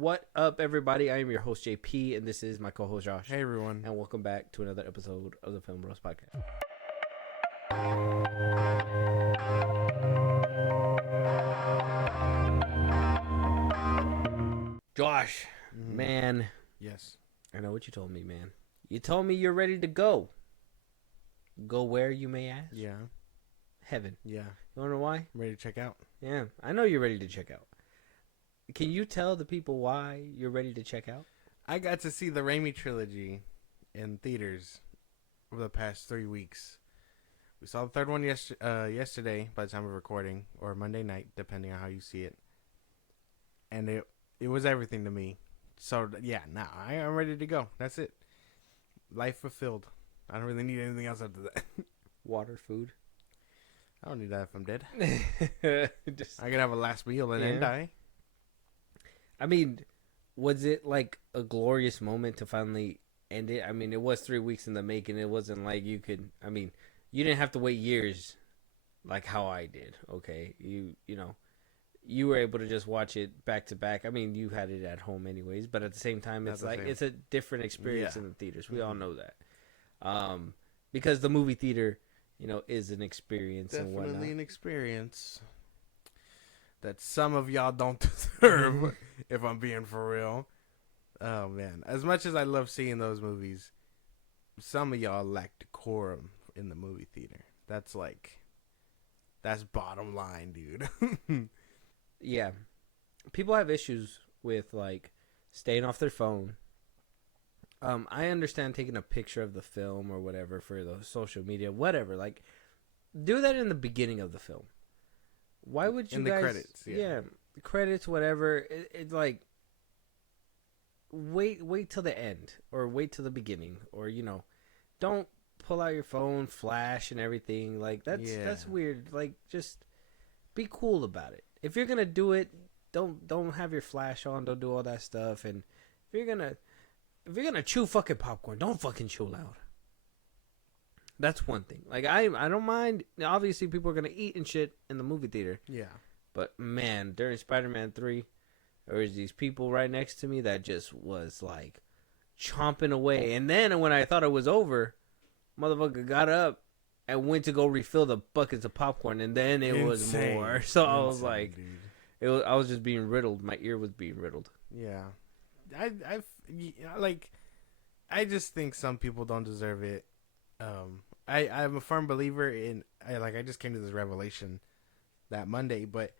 What up, everybody? I am your host, JP, and this is my co-host, Josh. Hey, everyone. And welcome back to another episode of the FilmBros podcast. Josh, man. Yes. I know what you told me, man. You told me you're ready to go. Go where, you may ask? Yeah. Heaven. Yeah. You wanna know why? I'm ready to check out. Yeah, I know you're ready to check out. Can you tell the people why you're ready to check out? I got to see the Raimi trilogy in theaters over the past 3 weeks. We saw the third one yesterday by the time of recording, or Monday night, depending on how you see it. And it was everything to me. So, yeah, I'm ready to go. That's it. Life fulfilled. I don't really need anything else after that. Water, food. I don't need that if I'm dead. Just, I can have a last meal and then die. I mean, was it like a glorious moment to finally end it? I mean, it was 3 weeks in the making. It wasn't like you could, I mean, you didn't have to wait years like how I did, okay? You know, you were able to just watch it back to back. I mean, you had it at home anyways, but at the same time, it's like, it's a different experience in the theaters. We all know that. Because the movie theater, you know, is an experience and whatnot. Definitely an experience that some of y'all don't deserve, if I'm being for real. Oh, man. As much as I love seeing those movies, some of y'all lack decorum in the movie theater. That's bottom line, dude. Yeah. People have issues with, like, staying off their phone. I understand taking a picture of the film or whatever for the social media, whatever. Like, do that in the beginning of the film. Why would you in guys... the credits, yeah. The credits, whatever. It like, wait till the end or wait till the beginning, or, you know, don't pull out your phone, flash and everything. Like, that's weird. Like, just be cool about it. If you're gonna do it, don't have your flash on. Don't do all that stuff. And if you're gonna chew fucking popcorn, don't fucking chew loud. That's one thing. Like, I don't mind. Obviously, people are gonna eat and shit in the movie theater. Yeah. But man, during Spider-Man 3, there was these people right next to me that just was like chomping away. And then when I thought it was over, motherfucker got up and went to go refill the buckets of popcorn, and then it was more. So I was like, I was just being riddled. My ear was being riddled. Yeah. I just think some people don't deserve it. I'm a firm believer in, I just came to this revelation that Monday, but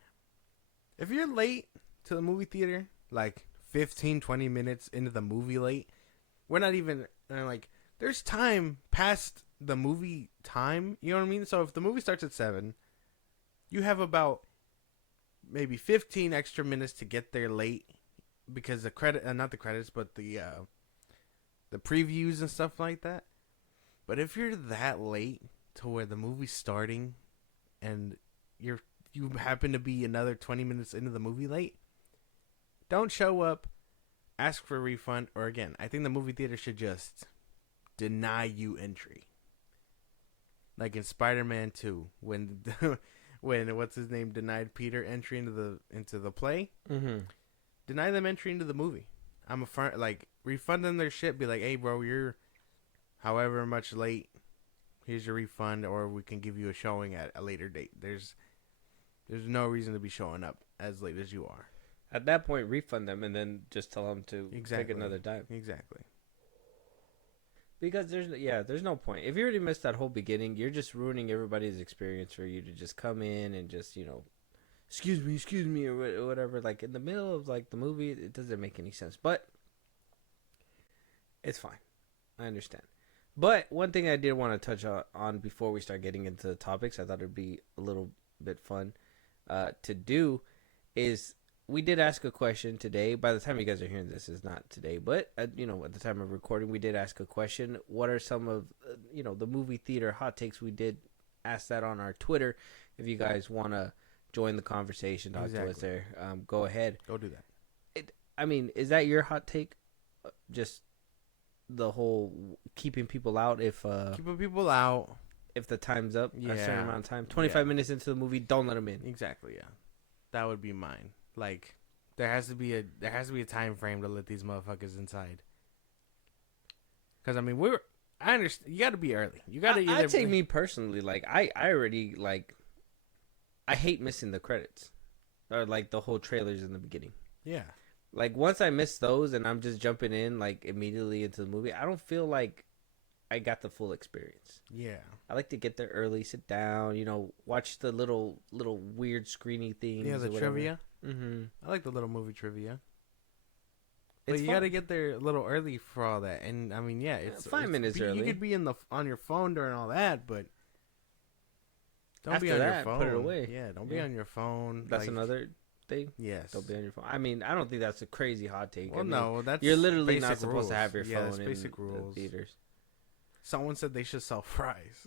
if you're late to the movie theater, like 15, 20 minutes into the movie late, we're not even, there's time past the movie time, you know what I mean? So if the movie starts at 7, you have about maybe 15 extra minutes to get there late, because not the credits, but the previews and stuff like that. But if you're that late to where the movie's starting and you happen to be another 20 minutes into the movie late, don't show up, ask for a refund, or again, I think the movie theater should just deny you entry. Like in Spider-Man 2, when what's his name denied Peter entry into the play, deny them entry into the movie. Refund them their shit. Be like, hey, bro, you're however much late. Here's your refund, or we can give you a showing at a later date. There's no reason to be showing up as late as you are. At that point, refund them and then just tell them to take another dive. Exactly. Because there's no point. If you already missed that whole beginning, you're just ruining everybody's experience for you to just come in and just, you know, excuse me, or whatever. Like, in the middle of, like, the movie, it doesn't make any sense. But it's fine. I understand. But one thing I did want to touch on before we start getting into the topics, I thought it'd be a little bit fun to do, is we did ask a question today. By the time you guys are hearing this, is not today, but at the time of recording, we did ask a question. What are some of the movie theater hot takes? We did ask that on our Twitter. If you guys want to join the conversation, talk to us there, go ahead. Go do that. Is that your hot take? Just the whole keeping people out if the time's up, a certain amount of time, 25 minutes into the movie, don't let them in. Exactly, yeah. That would be mine. Like, there has to be a time frame to let these motherfuckers inside. Because I mean, I understand. You got to be early. You got to either. I'd say me personally, like I already like. I hate missing the credits, or like the whole trailers in the beginning. Yeah. Like once I miss those and I'm just jumping in like immediately into the movie, I don't feel like I got the full experience. Yeah. I like to get there early, sit down, watch the little weird screeny things. Yeah, the trivia. Mm-hmm. I like the little movie trivia. But It's you got to get there a little early for all that. And I mean, yeah, it's 5 minutes early. You could be on your phone during all that, but don't After be on that, your phone. put it away. Yeah, don't be on your phone. That's another thing. Yes. Don't be on your phone. I mean, I don't think that's a crazy hot take. Well, I mean, no, that's you're literally basic not supposed rules. to have your Yeah, phone that's in basic rules. the theaters. Someone said they should sell fries.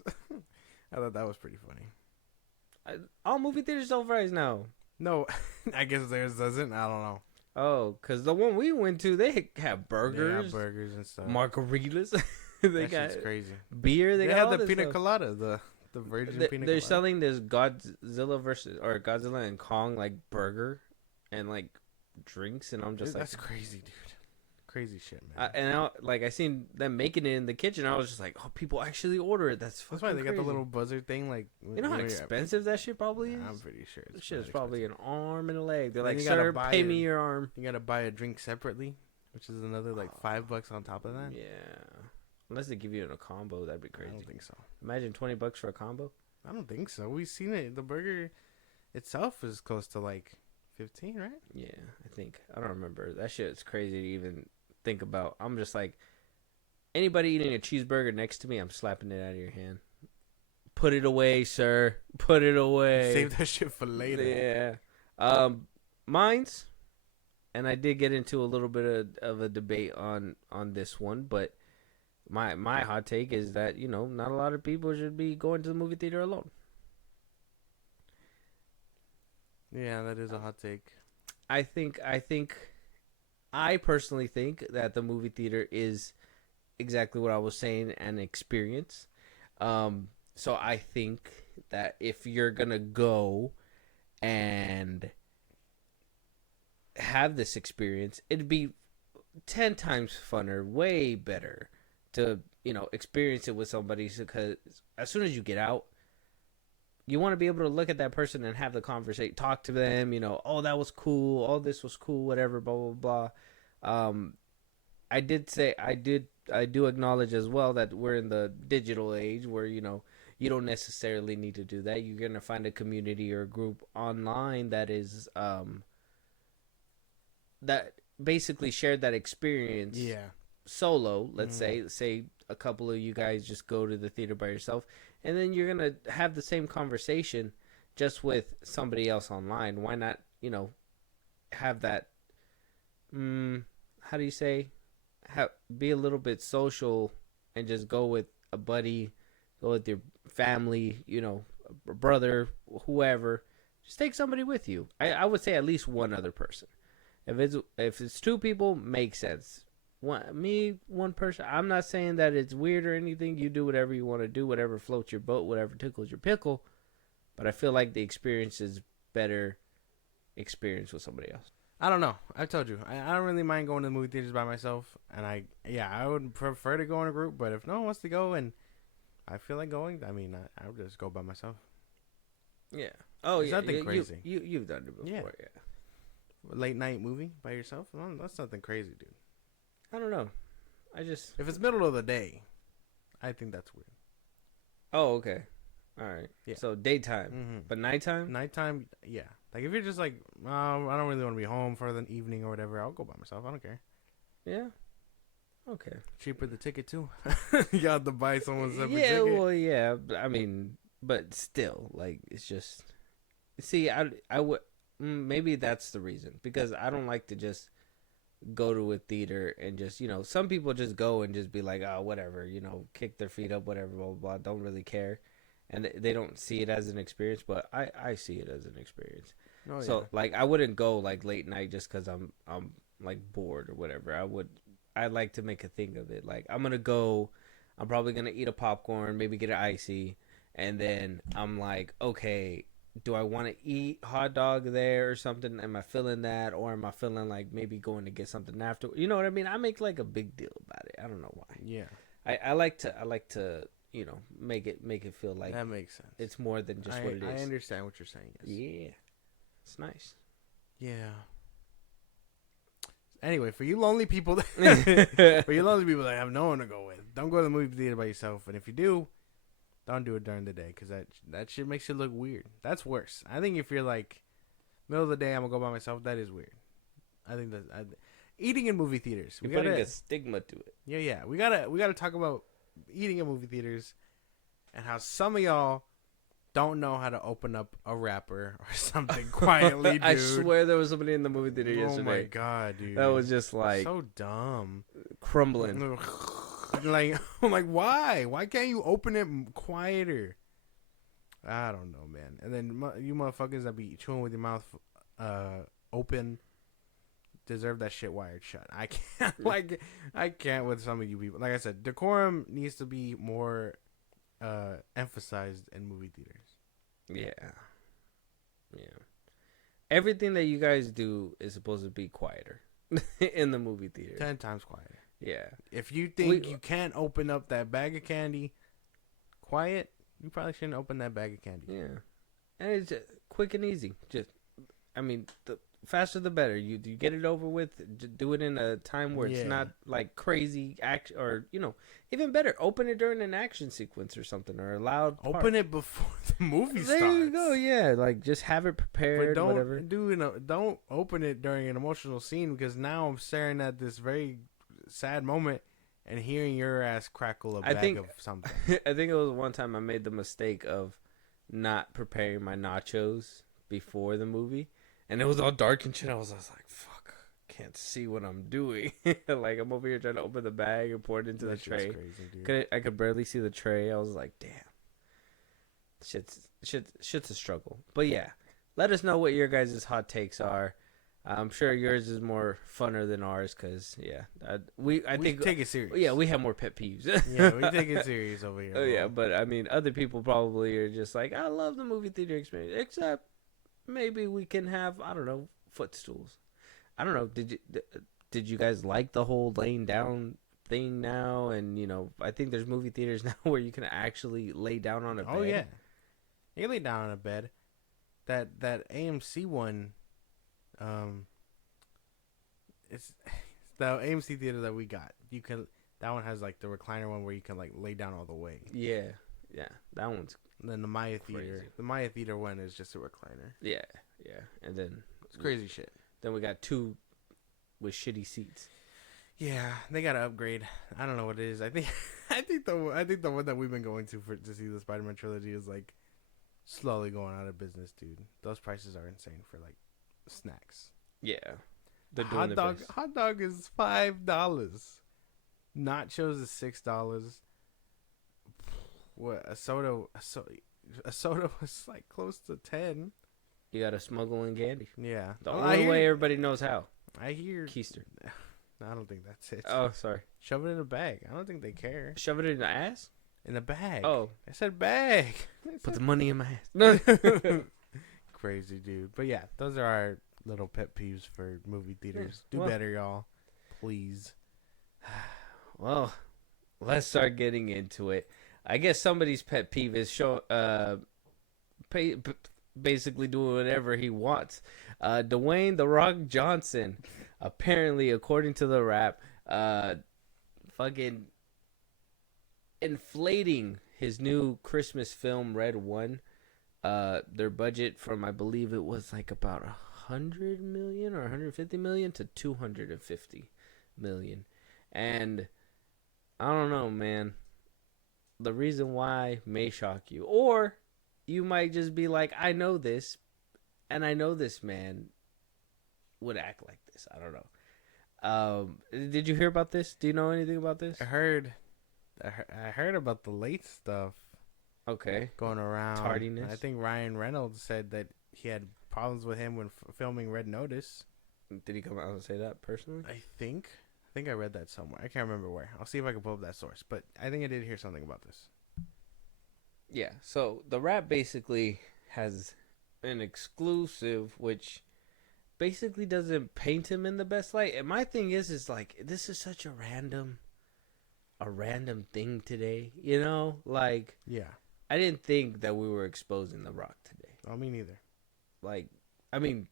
I thought that was pretty funny. All movie theaters sell fries now. No, I guess theirs doesn't. I don't know. Oh, because the one we went to, they have burgers. They have burgers and stuff. Margaritas. They that got shit's crazy. beer. They got had all the this pina stuff. colada, the virgin pina colada. They're selling this Godzilla and Kong like burger and like drinks, and I'm just Dude, like, that's crazy, dude. Crazy shit, man. I seen them making it in the kitchen. I was just like, oh, people actually order it. That's why they crazy. got the little buzzer thing. Like, You know how expensive that shit probably is? I'm pretty sure. This shit is probably an arm and a leg. They're Then like, you gotta sir, buy pay it. me your arm. You gotta buy a drink separately, which is another like $5 on top of that. Yeah. Unless they give you in a combo, that'd be crazy. I don't think so. Imagine $20 for a combo. I don't think so. We've seen it. The burger itself is close to like 15, right? Yeah, I think. I don't remember. That shit is crazy to even think about. I'm just like, anybody eating a cheeseburger next to me, I'm slapping it out of your hand. Put it away, sir. Put it away. Save that shit for later. Yeah. Mine's, and I did get into a little bit of a debate on this one, but my hot take is that, not a lot of people should be going to the movie theater alone. Yeah, that is a hot take. I personally think that the movie theater is exactly what I was saying, an experience. So I think that if you're gonna go and have this experience, it'd be 10 times funner, way better to, experience it with somebody, because as soon as you get out, you want to be able to look at that person and have the conversation, talk to them, oh, that was cool, oh, this was cool, whatever, blah, blah, blah. I do acknowledge as well that we're in the digital age where, you don't necessarily need to do that. You're going to find a community or a group online that is, that basically shared that experience. Yeah. Solo, let's say a couple of you guys just go to the theater by yourself, and then you're gonna have the same conversation just with somebody else online. Why not, have that, how do you say, be a little bit social and just go with a buddy, go with your family, a brother, whoever. Just take somebody with you. I would say at least one other person. If it's two people, makes sense. One person. I'm not saying that it's weird or anything. You do whatever you want to do, whatever floats your boat, whatever tickles your pickle. But I feel like the experience is better experience with somebody else. I don't know. I told you. I don't really mind going to the movie theaters by myself. And I would prefer to go in a group. But if no one wants to go and I feel like going, I mean, I would just go by myself. Yeah. Oh, it's yeah. nothing crazy. You've done it before, yeah. Late night movie by yourself? No, that's nothing crazy, dude. I don't know. If it's middle of the day, I think that's weird. Oh, okay. All right. Yeah. So daytime, but nighttime? Nighttime, yeah. Like if you're just like, I don't really want to be home for the evening or whatever, I'll go by myself. I don't care. Yeah. Okay. Cheaper the ticket too. You got to buy someone's separate ticket. Yeah, well, yeah. I mean, but still, like, it's just. See, I would. Maybe that's the reason, because I don't like to just go to a theater and just, some people just go and just be like, oh, whatever, kick their feet up, whatever, blah, blah, blah, don't really care. And they don't see it as an experience, but I see it as an experience. Oh, So, yeah. like, I wouldn't go, like, late night just because I'm like, bored or whatever. I'd like to make a thing of it. Like, I'm going to go, I'm probably going to eat a popcorn, maybe get an icy, and then I'm like, okay, do I want to eat hot dog there or something? Am I feeling that, or am I feeling like maybe going to get something after? You know what I mean? I make like a big deal about it. I don't know why. Yeah, I like to make it feel like that makes sense. it's more than just what it is. I understand what you're saying. Yes. Yeah, it's nice. Yeah. Anyway, for you lonely people, for you lonely people that have no one to go with, don't go to the movie theater by yourself. And if you do, don't do it during the day because that shit makes you look weird. That's worse. I think if you're like middle of the day, I'm gonna go by myself. That is weird. I think that eating in movie theaters. You're putting a stigma to it. Yeah. We gotta talk about eating in movie theaters and how some of y'all don't know how to open up a wrapper or something quietly, dude. I swear there was somebody in the movie theater yesterday. Oh my god, dude. That was just like so dumb. Crumbling. Like, I'm like, why? Why can't you open it quieter? I don't know, man. And then you motherfuckers that be chewing with your mouth open deserve that shit wired shut. I can't, I can't with some of you people. Like I said, decorum needs to be more emphasized in movie theaters. Yeah. Everything that you guys do is supposed to be quieter in the movie theater. 10 times quieter. Yeah. If you think you can't open up that bag of candy quiet, you probably shouldn't open that bag of candy. Yeah. And it's quick and easy. Just, I mean, the faster the better. You get it over with. Do it in a time where it's not like crazy action, or even better, open it during an action sequence or something, or a loud part. Open it before the movie starts. There you go. Yeah, like just have it prepared. But whatever. Don't open it during an emotional scene, because now I'm staring at this very sad moment and hearing your ass crackle a bag of something. I think it was one time I made the mistake of not preparing my nachos before the movie. And it was all dark and shit. I was like, fuck, can't see what I'm doing. Like, I'm over here trying to open the bag and pour it into the tray. Crazy, dude. I could barely see the tray. I was like, damn. Shit's a struggle. But yeah, let us know what your guys' hot takes are. I'm sure yours is more funner than ours because, we take it serious. Yeah, we have more pet peeves. Yeah, we take it serious over here. Oh, yeah, but I mean, other people probably are just like, I love the movie theater experience, except maybe we can have, I don't know, footstools. I don't know. Did you guys like the whole laying down thing now? And I think there's movie theaters now where you can actually lay down on a bed. Oh yeah, you can lay down on a bed. That AMC one, it's the AMC theater that we got. That one has like the recliner one where you can like lay down all the way. Yeah, that one's. And then the Maya crazy. Theater one is just a recliner. Yeah, and then it's crazy shit. Then we got two with shitty seats. Yeah, they gotta upgrade. I don't know what it is. I think the one that we've been going to see the Spider-Man trilogy is like slowly going out of business, dude. Those prices are insane for like snacks. Yeah, they're doing hot dog is $5. Nachos is $6. What a soda was like close to 10. You gotta smuggle in candy. Yeah, the only way everybody knows how. I hear Keister. I don't think that's it. Oh, sorry. Shove it in a bag. I don't think they care. Shove it in the ass? In a bag. Oh, I said bag. Put the money in my ass. Crazy dude. But yeah, those are our little pet peeves for movie theaters. Do better, y'all. Please. Well, let's start getting into it. I guess somebody's pet peeve is basically doing whatever he wants. Dwayne "The Rock" Johnson, apparently, according to the Wrap, fucking inflating his new Christmas film Red One. Their budget from, I believe it was like about 100 million or 150 million to 250 million, and I don't know, man. The reason why may shock you, or you might just be like, I know this, and I know this man would act like this. I don't know. Did you hear about this? Do you know anything about this? I heard about the late stuff. Okay. Going around. Tardiness. I think Ryan Reynolds said that he had problems with him when filming Red Notice. Did he come out and say that personally? I think I read that somewhere. I can't remember where. I'll see if I can pull up that source. But I think I did hear something about this. Yeah. So the Wrap basically has an exclusive, which basically doesn't paint him in the best light. And my thing is like, this is such a random thing today, you know? Like, Yeah. I didn't think that we were exposing The Rock today. Oh, me neither. Like, I mean,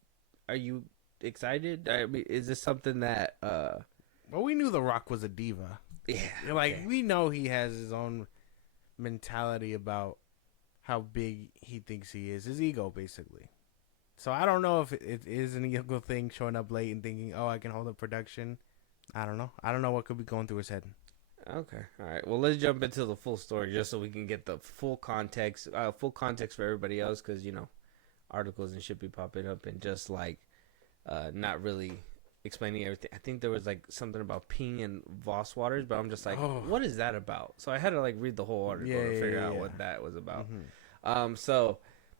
are you excited? I mean, is this something that Well, we knew The Rock was a diva. yeah, Like, okay. we know he has his own mentality about how big he thinks he is. His ego, basically. So I don't know if it is an ego thing, showing up late and thinking, oh, I can hold up production. I don't know. I don't know what could be going through his head. Okay. All right. Well, let's jump into the full story just so we can get the full context for everybody else, because you know, articles and shit be popping up and just like not really explaining everything. I think there was like something about peeing in Voss waters, but I'm just like, what is that about? So I had to like read the whole article to figure out what that was about. So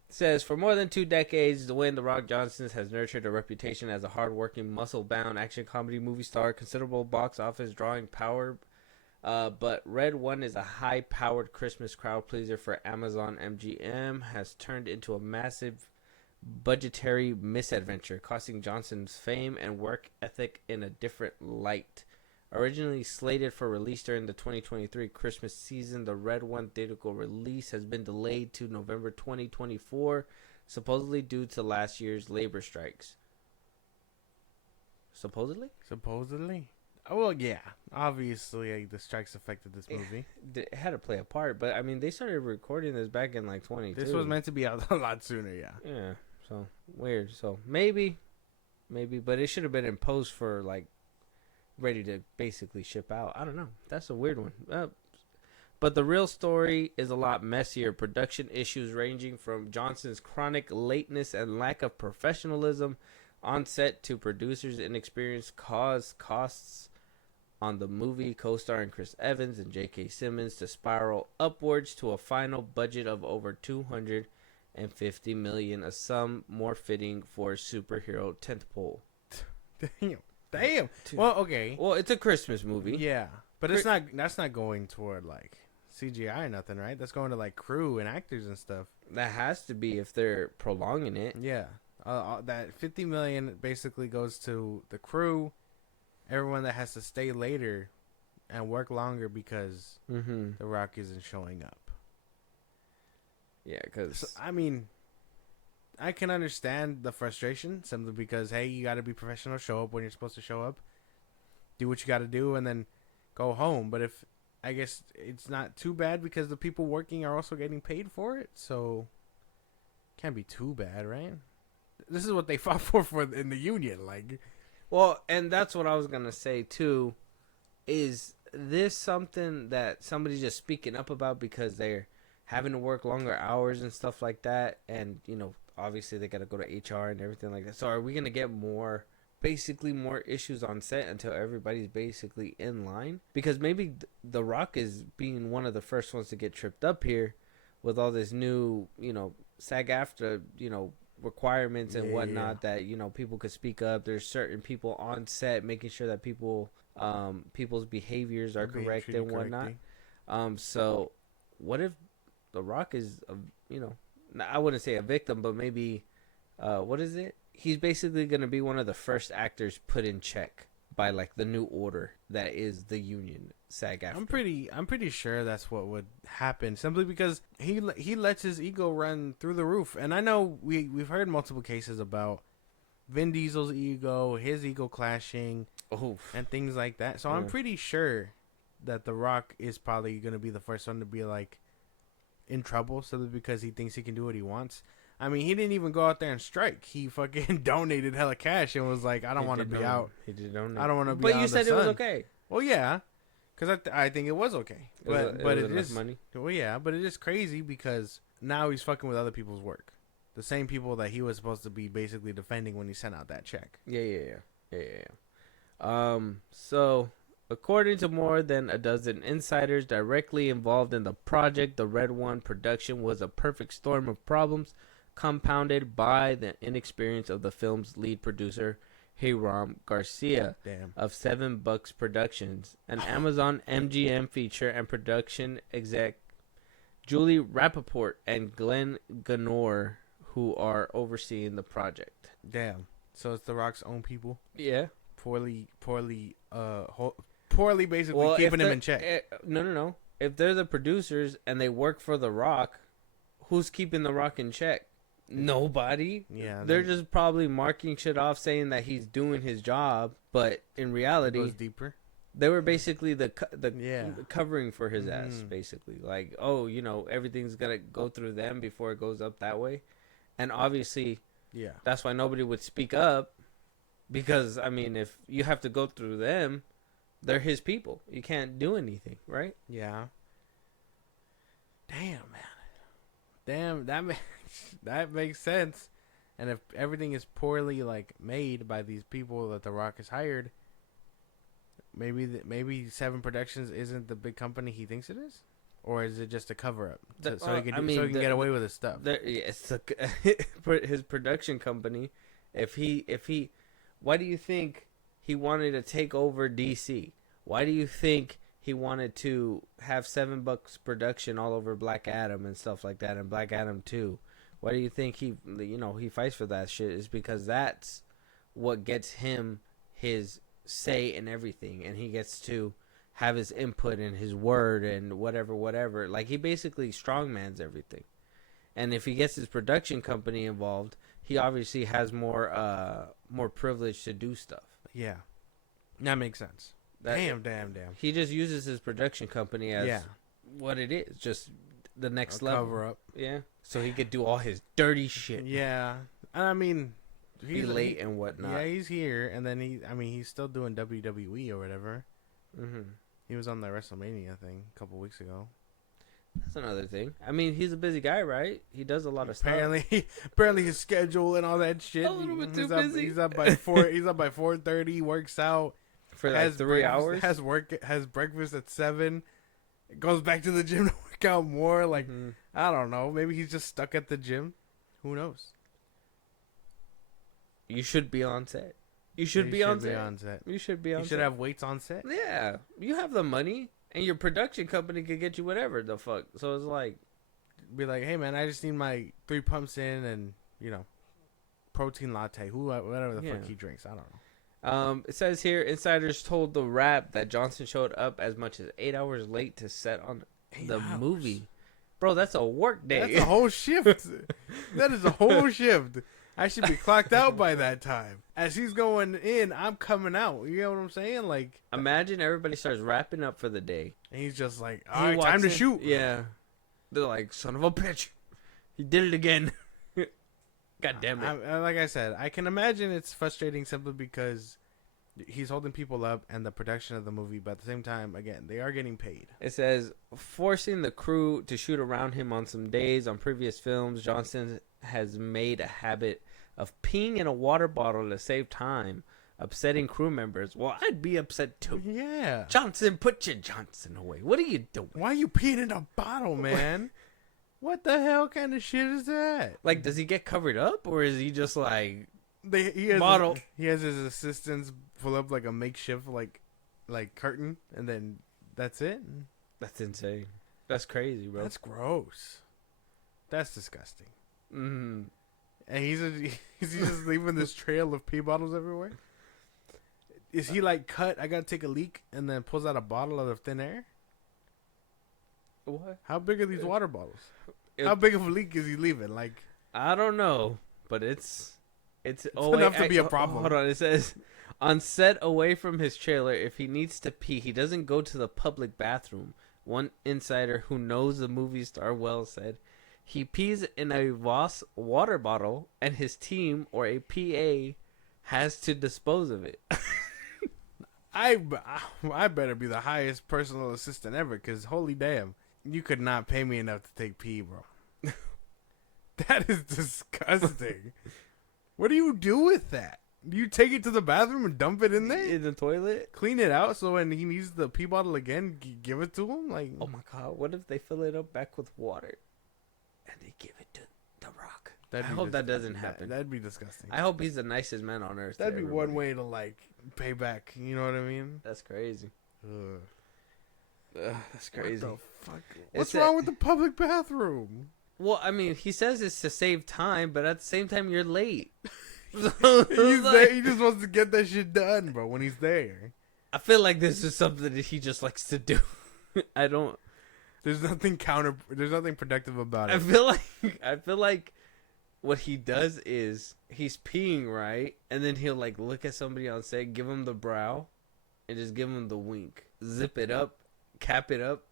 it says, for more than 2 decades, Dwayne "The Rock" Johnson has nurtured a reputation as a hardworking, muscle-bound action comedy movie star, considerable box office drawing power. But Red One is a high-powered Christmas crowd pleaser for Amazon MGM, has turned into a massive budgetary misadventure, costing Johnson's fame and work ethic in a different light. Originally slated for release during the 2023 Christmas season, the Red One theatrical release has been delayed to November 2024, supposedly due to last year's labor strikes. Supposedly? Oh, well, yeah. Obviously, the strikes affected this movie. It had to play a part, but I mean, they started recording this back in like 22. This was meant to be out a lot sooner, yeah. Yeah, so weird. So maybe, but it should have been in post for like ready to basically ship out. I don't know. That's a weird one. But the real story is a lot messier. Production issues ranging from Johnson's chronic lateness and lack of professionalism on set to producers' inexperience caused costs on the movie co-starring Chris Evans and J.K. Simmons to spiral upwards to a final budget of over $250 million, a sum more fitting for a superhero tentpole. Damn. Well, okay. Well, it's a Christmas movie. Yeah, but it's not. That's not going toward like CGI or nothing, right? That's going to like crew and actors and stuff. That has to be if they're prolonging it. Yeah. That $50 million basically goes to the crew, everyone that has to stay later and work longer because The Rock isn't showing up. Yeah, because I mean, I can understand the frustration simply because, hey, you got to be professional, show up when you're supposed to show up, do what you got to do, and then go home. But I guess it's not too bad because the people working are also getting paid for it, so can't be too bad, right? This is what they fought for in the union, like. Well, and that's what I was gonna say too. Is this something that somebody's just speaking up about because they're having to work longer hours and stuff like that, and you know, obviously they got to go to HR and everything like that. So are we gonna get more issues on set until everybody's basically in line? Because maybe The Rock is being one of the first ones to get tripped up here with all this new, you know, SAG-AFTRA, you know, requirements and whatnot that, you know, people could speak up. There's certain people on set making sure that people's behaviors are correct and whatnot. So what if The Rock is you know, I wouldn't say a victim, but maybe what is it? He's basically going to be one of the first actors put in check by like the new order that is the union SAG-AFTRA. I'm pretty sure that's what would happen, simply because he lets his ego run through the roof. And I know we've heard multiple cases about Vin Diesel's ego, his ego clashing, and things like that. So I'm pretty sure that The Rock is probably going to be the first one to be like in trouble simply because he thinks he can do what he wants. I mean, he didn't even go out there and strike. He fucking donated hella cash and was like, I don't want to be out. He did donate. I don't want to be out. But you said it was okay. Well, yeah. Because I think it was okay. But it is money. Well, yeah, but it is crazy because now he's fucking with other people's work. The same people that he was supposed to be basically defending when he sent out that check. Yeah. So, according to more than a dozen insiders directly involved in the project, the Red One production was a perfect storm of problems, compounded by the inexperience of the film's lead producer, Hiram Garcia, of Seven Bucks Productions, an Amazon MGM feature and production exec, Julie Rappaport and Glenn Gunn, who are overseeing the project. Damn. So it's The Rock's own people Yeah. poorly basically keeping him in check. No. If they're the producers and they work for The Rock, who's keeping The Rock in check? Nobody. Yeah. They're just probably marking shit off saying that he's doing his job, but in reality, goes deeper. they were basically the Yeah. covering for his ass, basically. Like, oh, everything's gonna go through them before it goes up that way, and obviously, Yeah. that's why nobody would speak up, because I mean, if you have to go through them, they're his people. You can't do anything, right? Yeah. Damn, man. Damn, that makes sense. And if everything is poorly made by these people that The Rock has hired, maybe Seven Productions isn't the big company he thinks it is, or is it just a cover up so he can get away with his stuff? It's his production company. If he, why do you think he wanted to take over DC? Why do you think he wanted to have $7 production all over Black Adam and stuff like that, and Black Adam 2? Why do you think he fights for that shit? Is because that's what gets him his say in everything, and he gets to have his input and his word and whatever. Like, he basically strongmans everything. And if he gets his production company involved, he obviously has more privilege to do stuff. Yeah, that makes sense. Damn. He just uses his production company as what it is, just the next level. Cover up. Yeah, so he could do all his dirty shit. Yeah, I mean, be late and whatnot. Yeah, he's here, and then he's still doing WWE or whatever. Mm-hmm. He was on the WrestleMania thing a couple weeks ago. That's another thing. I mean, he's a busy guy, right? He does a lot of stuff. Apparently his schedule and all that shit. A little bit too busy. He's up by 4:30. Works out for like 3 hours. Has breakfast at 7. Goes back to the gym to work out more. Like, I don't know. Maybe he's just stuck at the gym. Who knows? You should be on set. You should be on set. You should be on set. You should have weights on set. Yeah. You have the money, and your production company could get you whatever the fuck. So it's like, be like, hey man, I just need my 3 pumps in and protein latte. Whatever the fuck he drinks. I don't know. It says here, insiders told The Wrap that Johnson showed up as much as 8 hours late to set on the movie. Bro, that's a work day. That's a whole shift. That is a whole shift. I should be clocked out by that time. As he's going in, I'm coming out. You know what I'm saying? Like, imagine everybody starts wrapping up for the day, and he's just like, all right, time to shoot. Yeah. They're like, son of a bitch. He did it again. God damn it. Like I said, I can imagine it's frustrating simply because he's holding people up and the production of the movie, but at the same time, again, they are getting paid. It says, forcing the crew to shoot around him on some days on previous films, Johnson has made a habit of peeing in a water bottle to save time, upsetting crew members. Well, I'd be upset too. Yeah. Johnson, put your Johnson away. What are you doing? Why are you peeing in a bottle, man? What the hell kind of shit is that? Like, does he get covered up, or is he just like he has bottle? He has his assistants pull up like a makeshift like curtain, and then that's it. That's insane. That's crazy, bro. That's gross. That's disgusting. Mm-hmm. And he's just leaving this trail of pee bottles everywhere. Is he like cut? I gotta take a leak, and then pulls out a bottle out of thin air. What? How big are these water bottles? How big of a leak is he leaving? Like, I don't know, but it's enough to be a problem. Hold on, it says on set away from his trailer, if he needs to pee, he doesn't go to the public bathroom. One insider who knows the movie star well said he pees in a Voss water bottle, and his team or a PA has to dispose of it. I better be the highest personal assistant ever, because holy damn, you could not pay me enough to take pee, bro. That is disgusting. What do you do with that? Do you take it to the bathroom and dump it in there? In the toilet? Clean it out so when he needs the pee bottle again, give it to him? Like, oh my god, what if they fill it up back with water and they give it to The Rock? I hope that doesn't happen. That'd be disgusting. I hope he's the nicest man on earth. That'd be one way to like pay back. You know what I mean? That's crazy. That's crazy. What the fuck? What's wrong with the public bathroom? Well, I mean, he says it's to save time, but at the same time, you're late. He's there. He just wants to get that shit done, bro. When he's there, I feel like this is something that he just likes to do. I don't. there's nothing There's nothing productive about it. I feel like what he does is he's peeing, right, and then he'll like look at somebody on set, give him the brow, and just give him the wink, zip it up, cap it up,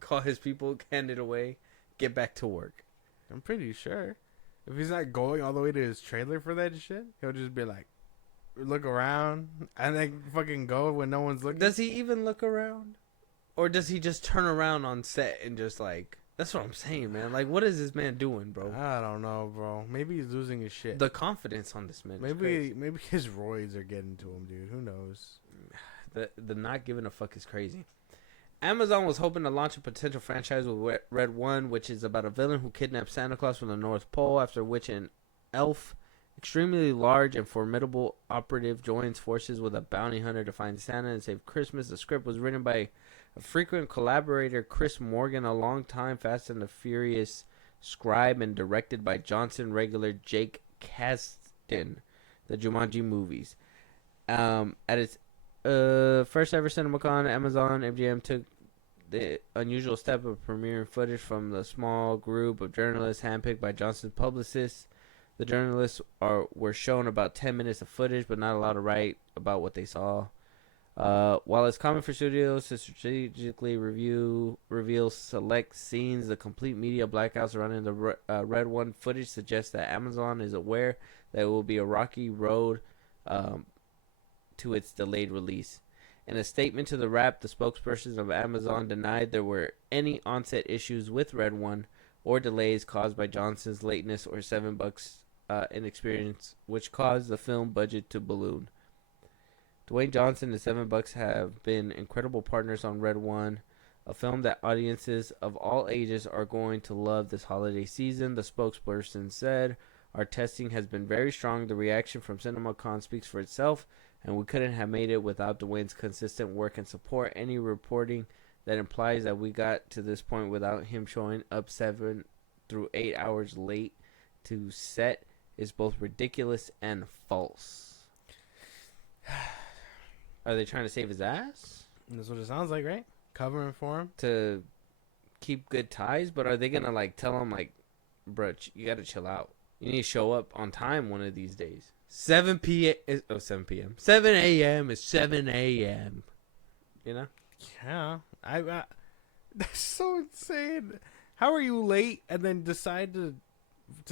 call his people, hand it away, get back to work. I'm pretty sure if he's not going all the way to his trailer for that shit, he'll just be like, look around and then fucking go when no one's looking. Does he even look around, or does he just turn around on set and just like? That's what I'm saying, man. Like, what is this man doing, bro? I don't know, bro. Maybe he's losing his shit. The confidence on this man. Maybe his roids are getting to him, dude. Who knows? The not giving a fuck is crazy. Amazon was hoping to launch a potential franchise with Red One, which is about a villain who kidnaps Santa Claus from the North Pole, after which an elf, extremely large and formidable operative, joins forces with a bounty hunter to find Santa and save Christmas. The script was written by a frequent collaborator, Chris Morgan, a long-time Fast and the Furious scribe, and directed by Johnson regular Jake Kasdan, the Jumanji movies. At its first ever CinemaCon, Amazon MGM took the unusual step of premiering footage from the small group of journalists handpicked by Johnson's publicists. The journalists were shown about 10 minutes of footage, but not allowed to write about what they saw. While it's common for studios to strategically reveal select scenes, the complete media blackouts surrounding the Red One footage suggests that Amazon is aware that it will be a rocky road to its delayed release. In a statement to the Wrap, the spokesperson of Amazon denied there were any onset issues with Red One or delays caused by Johnson's lateness or $7 inexperience, which caused the film budget to balloon. Dwayne Johnson and $7 have been incredible partners on Red One, a film that audiences of all ages are going to love this holiday season, the spokesperson said. Our testing has been very strong. The reaction from CinemaCon speaks for itself, and we couldn't have made it without Dwayne's consistent work and support. Any reporting that implies that we got to this point without him showing up 7 through 8 hours late to set is both ridiculous and false. Are they trying to save his ass? That's what it sounds like, right? Covering for him to keep good ties, but are they gonna like tell him like, bro, you gotta chill out. You need to show up on time one of these days. 7 p.m. is 7 p.m. 7 a.m. is 7 a.m. You know? Yeah. That's so insane. How are you late and then decide to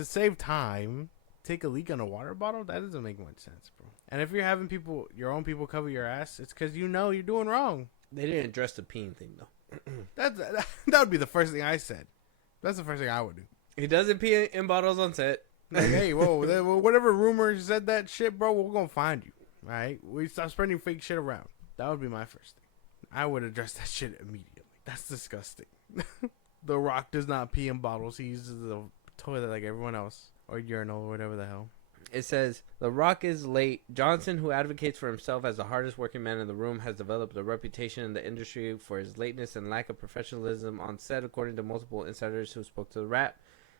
save time, take a leak on a water bottle? That doesn't make much sense, bro. And if you're having your own people cover your ass, it's because you know you're doing wrong. They didn't address the peeing thing though. that would be the first thing I said. That's the first thing I would do. He doesn't pee in bottles on set. Like, hey, whoa, whatever rumor said that shit, bro, we're gonna find you. All right, we stop spreading fake shit around. That would be my first thing. I would address that shit immediately. That's disgusting. The Rock does not pee in bottles. He uses the toilet like everyone else, or urinal, or whatever the hell. It says, The Rock is late. Johnson, who advocates for himself as the hardest working man in the room, has developed a reputation in the industry for his lateness and lack of professionalism on set, according to multiple insiders who spoke to the Wrap.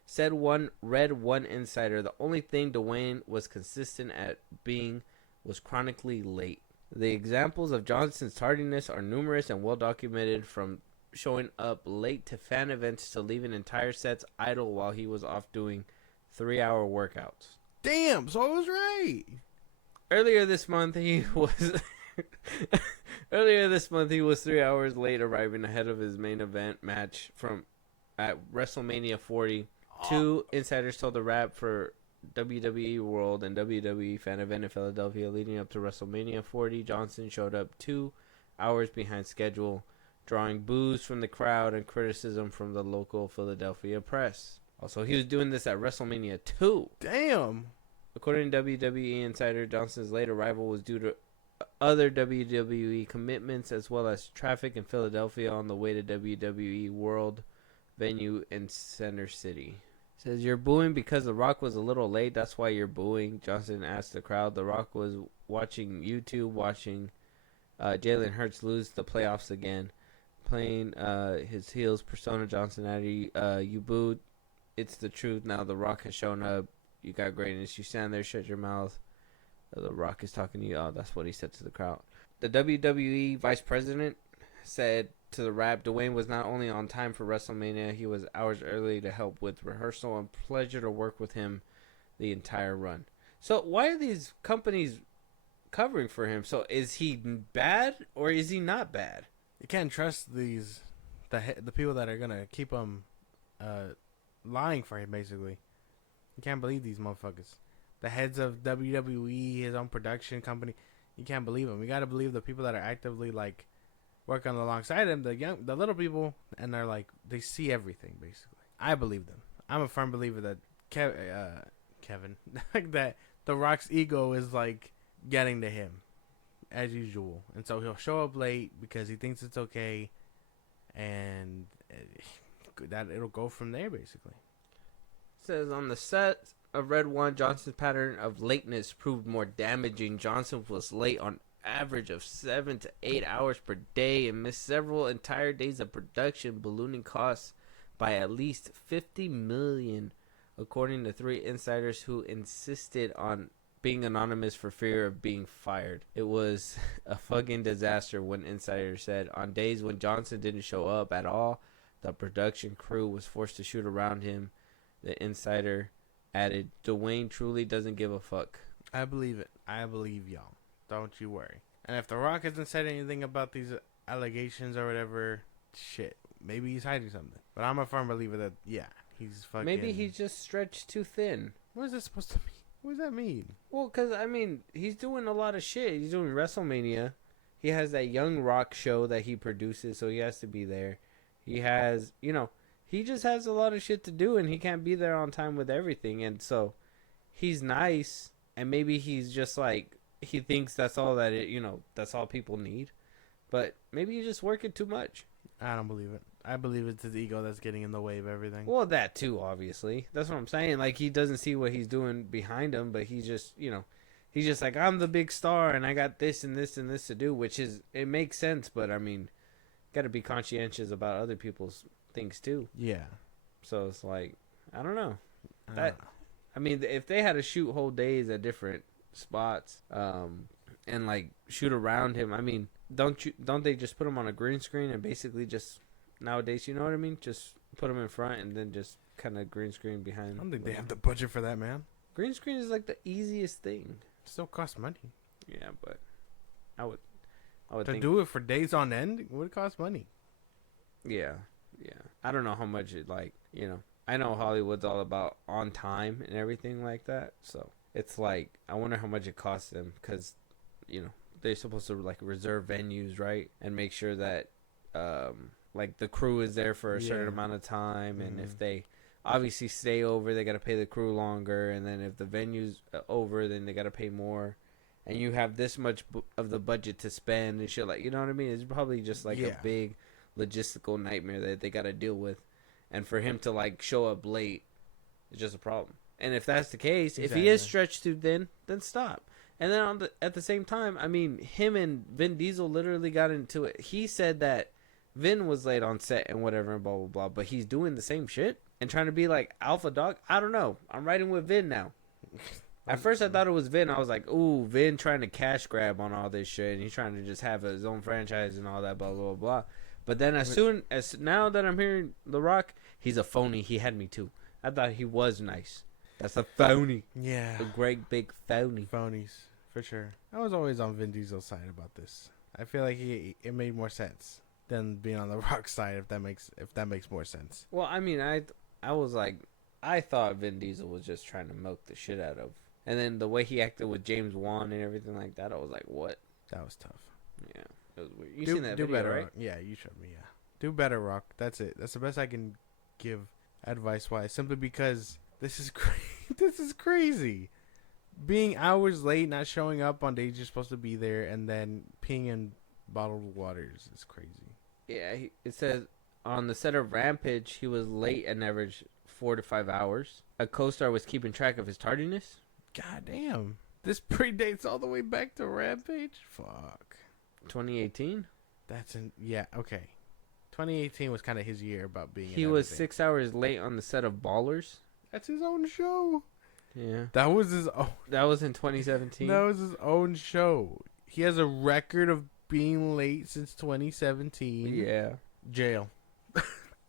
Said one Red One insider, the only thing Dwayne was consistent at being was chronically late. The examples of Johnson's tardiness are numerous and well documented, from showing up late to fan events to leaving entire sets idle while he was off doing 3-hour workouts. Damn, so I was right. Earlier this month, he was 3 hours late arriving ahead of his main event match at WrestleMania 40. Two insiders told the Wrap for WWE World and WWE fan event in Philadelphia leading up to WrestleMania 40. Johnson showed up 2 hours behind schedule, drawing boos from the crowd and criticism from the local Philadelphia press. Also, he was doing this at WrestleMania 2. Damn. According to WWE Insider, Johnson's late arrival was due to other WWE commitments as well as traffic in Philadelphia on the way to WWE World venue in Center City. It says, you're booing because The Rock was a little late. That's why you're booing, Johnson asked the crowd. The Rock was watching YouTube, watching Jalen Hurts lose the playoffs again, playing his heels persona. Johnson added, you booed it's the truth now. The Rock has shown up. You got greatness. You stand there, shut your mouth. The Rock is talking to you. Oh, that's what he said to the crowd. The WWE vice president said to the Rap, Dwayne was not only on time for WrestleMania, he was hours early to help with rehearsal, and pleasure to work with him the entire run. So why are these companies covering for him? So is he bad or is he not bad? You can't trust the people that are gonna keep him lying for him. Basically, you can't believe these motherfuckers. The heads of WWE, his own production company, you can't believe them. You gotta believe the people that are actively like working alongside him, the little people, and they're like they see everything. Basically, I believe them. I'm a firm believer that Kevin, that The Rock's ego is like getting to him as usual, and so he'll show up late because he thinks it's okay, and that it'll go from there. Basically, It says on the set of Red One, Johnson's pattern of lateness proved more damaging. Johnson was late on average of 7 to 8 hours per day and missed several entire days of production, ballooning costs by at least $50 million, according to 3 insiders who insisted on being anonymous for fear of being fired. It was a fucking disaster, one insider said. On days when Johnson didn't show up at all, the production crew was forced to shoot around him. The insider added, Dwayne truly doesn't give a fuck. I believe it. I believe y'all. Don't you worry. And if The Rock hasn't said anything about these allegations or whatever, shit, maybe he's hiding something. But I'm a firm believer that, yeah, he's fucking... Maybe he's just stretched too thin. What is this supposed to mean? What does that mean? Well, because, I mean, he's doing a lot of shit. He's doing WrestleMania. He has that Young Rock show that he produces, so he has to be there. He has, you know, he just has a lot of shit to do, and he can't be there on time with everything. And so he's nice, and maybe he's just like, he thinks that's all that it, you know, that's all people need. But maybe he's just working too much. I don't believe it. I believe it's his ego that's getting in the way of everything. Well, that too, obviously. That's what I'm saying. Like, he doesn't see what he's doing behind him, but he's just, you know, he's just like, I'm the big star, and I got this and this and this to do, which is, it makes sense, but, I mean, got to be conscientious about other people's things, too. Yeah. So, it's like, I don't know. I mean, if they had to shoot whole days at different spots, and, like, shoot around him, I mean, don't they just put him on a green screen and basically just... Nowadays, you know what I mean? Just put them in front and then just kind of green screen behind. I don't think they have the budget for that, man. Green screen is like the easiest thing. It still costs money. Yeah, but I would to think, do it for days on end. It would cost money. Yeah. I don't know how much it, like, you know. I know Hollywood's all about on time and everything like that. So it's like, I wonder how much it costs them because, you know, they're supposed to like reserve venues, right, and make sure that like the crew is there for a certain amount of time, and if they obviously stay over, they got to pay the crew longer, and then if the venue's over, then they got to pay more, and you have this much of the budget to spend and shit, like, you know what I mean? It's probably just like a big logistical nightmare that they got to deal with, and for him to like show up late is just a problem. And if that's the case, if he is stretched too thin, then stop. And then at the same time, I mean, him and Vin Diesel literally got into it. He said that Vin was late on set and whatever and blah, blah, blah. But he's doing the same shit and trying to be like alpha dog. I don't know. I'm riding with Vin now. At first I thought it was Vin. I was like, ooh, Vin trying to cash grab on all this shit. And he's trying to just have his own franchise and all that, blah, blah, blah. But then now that I'm hearing The Rock, he's a phony. He had me too. I thought he was nice. That's a phony. Yeah. A great big phony. Phonies, for sure. I was always on Vin Diesel's side about this. I feel like it made more sense than being on The Rock's side, if that makes more sense. Well, I mean, I was like, I thought Vin Diesel was just trying to milk the shit out of. And then the way he acted with James Wan and everything like that, I was like, what? That was tough. Yeah, it was weird. You seen that video, better, right? Rock. Yeah, you showed me, yeah. Do better, Rock. That's it. That's the best I can give advice-wise, simply because this is this is crazy. Being hours late, not showing up on days you're supposed to be there, and then peeing in bottled waters is crazy. Yeah, it says on the set of Rampage, he was late an average 4 to 5 hours. A co-star was keeping track of his tardiness. God damn. This predates all the way back to Rampage? Fuck. 2018? Yeah, okay. 2018 was kind of his year about being. He in was everything. 6 hours late on the set of Ballers. That's his own show. Yeah. That was his own. That was in 2017. That was his own show. He has a record of being late since 2017. Yeah. Jail.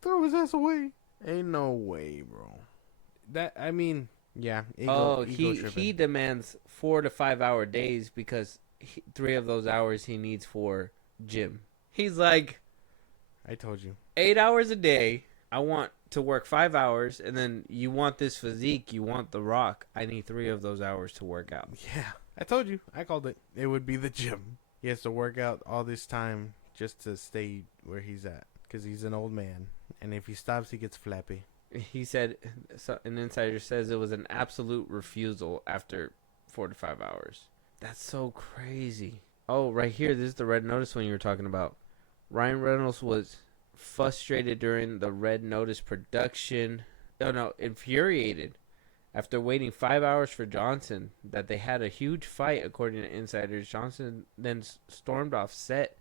Throw his ass away. Ain't no way, bro. That, I mean, yeah. Ego he tripping. demands 4 to 5 hour days because 3 of those hours he needs for gym. He's like, I told you. 8 hours a day. I want to work 5 hours, and then you want this physique, you want the Rock. I need 3 of those hours to work out. Yeah, I told you. I called it. It would be the gym. He has to work out all this time just to stay where he's at because he's an old man, and if he stops, he gets flappy. He said, an insider says it was an absolute refusal after 4 to 5 hours. That's so crazy. Oh, right here, this is the Red Notice one you were talking about. Ryan Reynolds was frustrated during the Red Notice production. Infuriated after waiting 5 hours for Johnson that they had a huge fight, according to insiders. Johnson then stormed off set.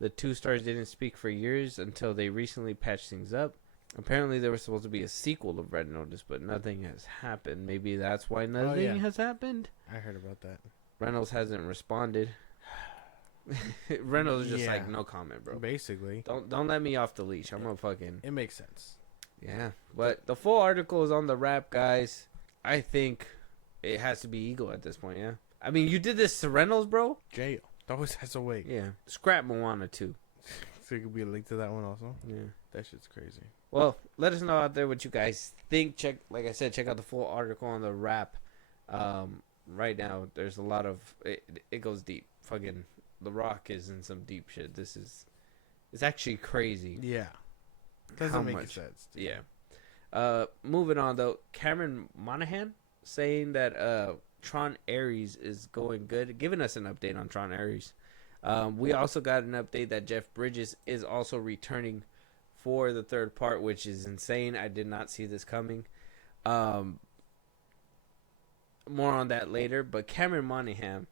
The two stars didn't speak for years until they recently patched things up. Apparently, there was supposed to be a sequel of Red Notice, but nothing has happened. Maybe that's why nothing has happened. I heard about that. Reynolds hasn't responded. Reynolds is just like, no comment, bro. Basically. Don't let me off the leash. I'm gonna fucking... It makes sense. Yeah, but the full article is on the Wrap, guys. I think it has to be Ego at this point, yeah? I mean, you did this to Reynolds, bro? Jail. Throw his ass away. Yeah. Scrap Moana, too. So it could be a link to that one also? Yeah. That shit's crazy. Well, let us know out there what you guys think. Like I said, check out the full article on the Wrap. Right now, there's a lot of... It goes deep. Fucking The Rock is in some deep shit. It's actually crazy. Yeah. Doesn't make sense. Dude. Yeah. Moving on, though. Cameron Monaghan saying that Tron Ares is going good. Giving us an update on Tron Ares. We also got an update that Jeff Bridges is also returning for the third part, which is insane. I did not see this coming. More on that later. But Cameron Monaghan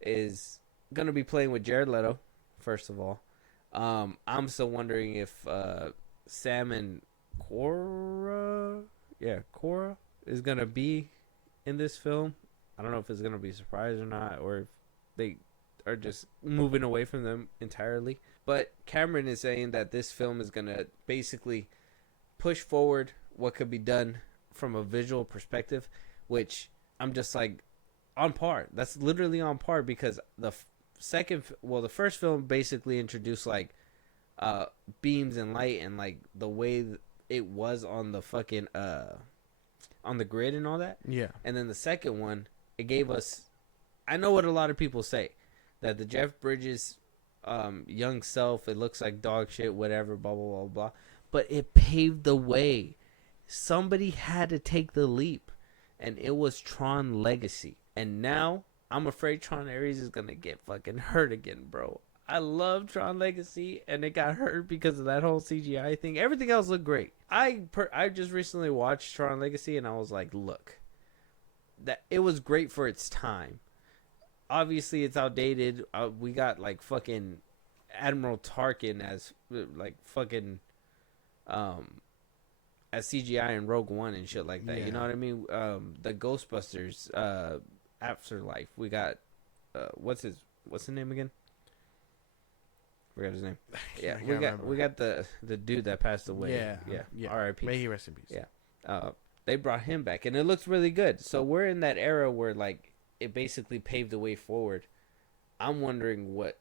is going to be playing with Jared Leto, first of all. I'm still wondering if Sam and Cora is going to be in this film. I don't know if it's going to be a surprise or not, or if they are just moving away from them entirely. But Cameron is saying that this film is going to basically push forward what could be done from a visual perspective, which I'm just like, on par. That's literally on par, because the first film basically introduced like beams and light and like the way it was on the fucking on the grid and all that. Yeah. And then the second one, it gave us, I know what a lot of people say, that the Jeff Bridges young self, it looks like dog shit, whatever, blah blah blah blah, but it paved the way. Somebody had to take the leap, and it was Tron Legacy. And now I'm afraid Tron Ares is gonna get fucking hurt again, bro. I love Tron Legacy, and it got hurt because of that whole CGI thing. Everything else looked great. I just recently watched Tron Legacy, and I was like, look, that it was great for its time. Obviously, it's outdated. We got like fucking Admiral Tarkin as like fucking as CGI in Rogue One and shit like that. Yeah. You know what I mean? The Ghostbusters Afterlife. We got what's his name again? Forgot his name. Yeah, we got the dude that passed away. Yeah. R.I.P. May he rest in peace. Yeah. They brought him back, and it looks really good. So we're in that era where like it basically paved the way forward. I'm wondering what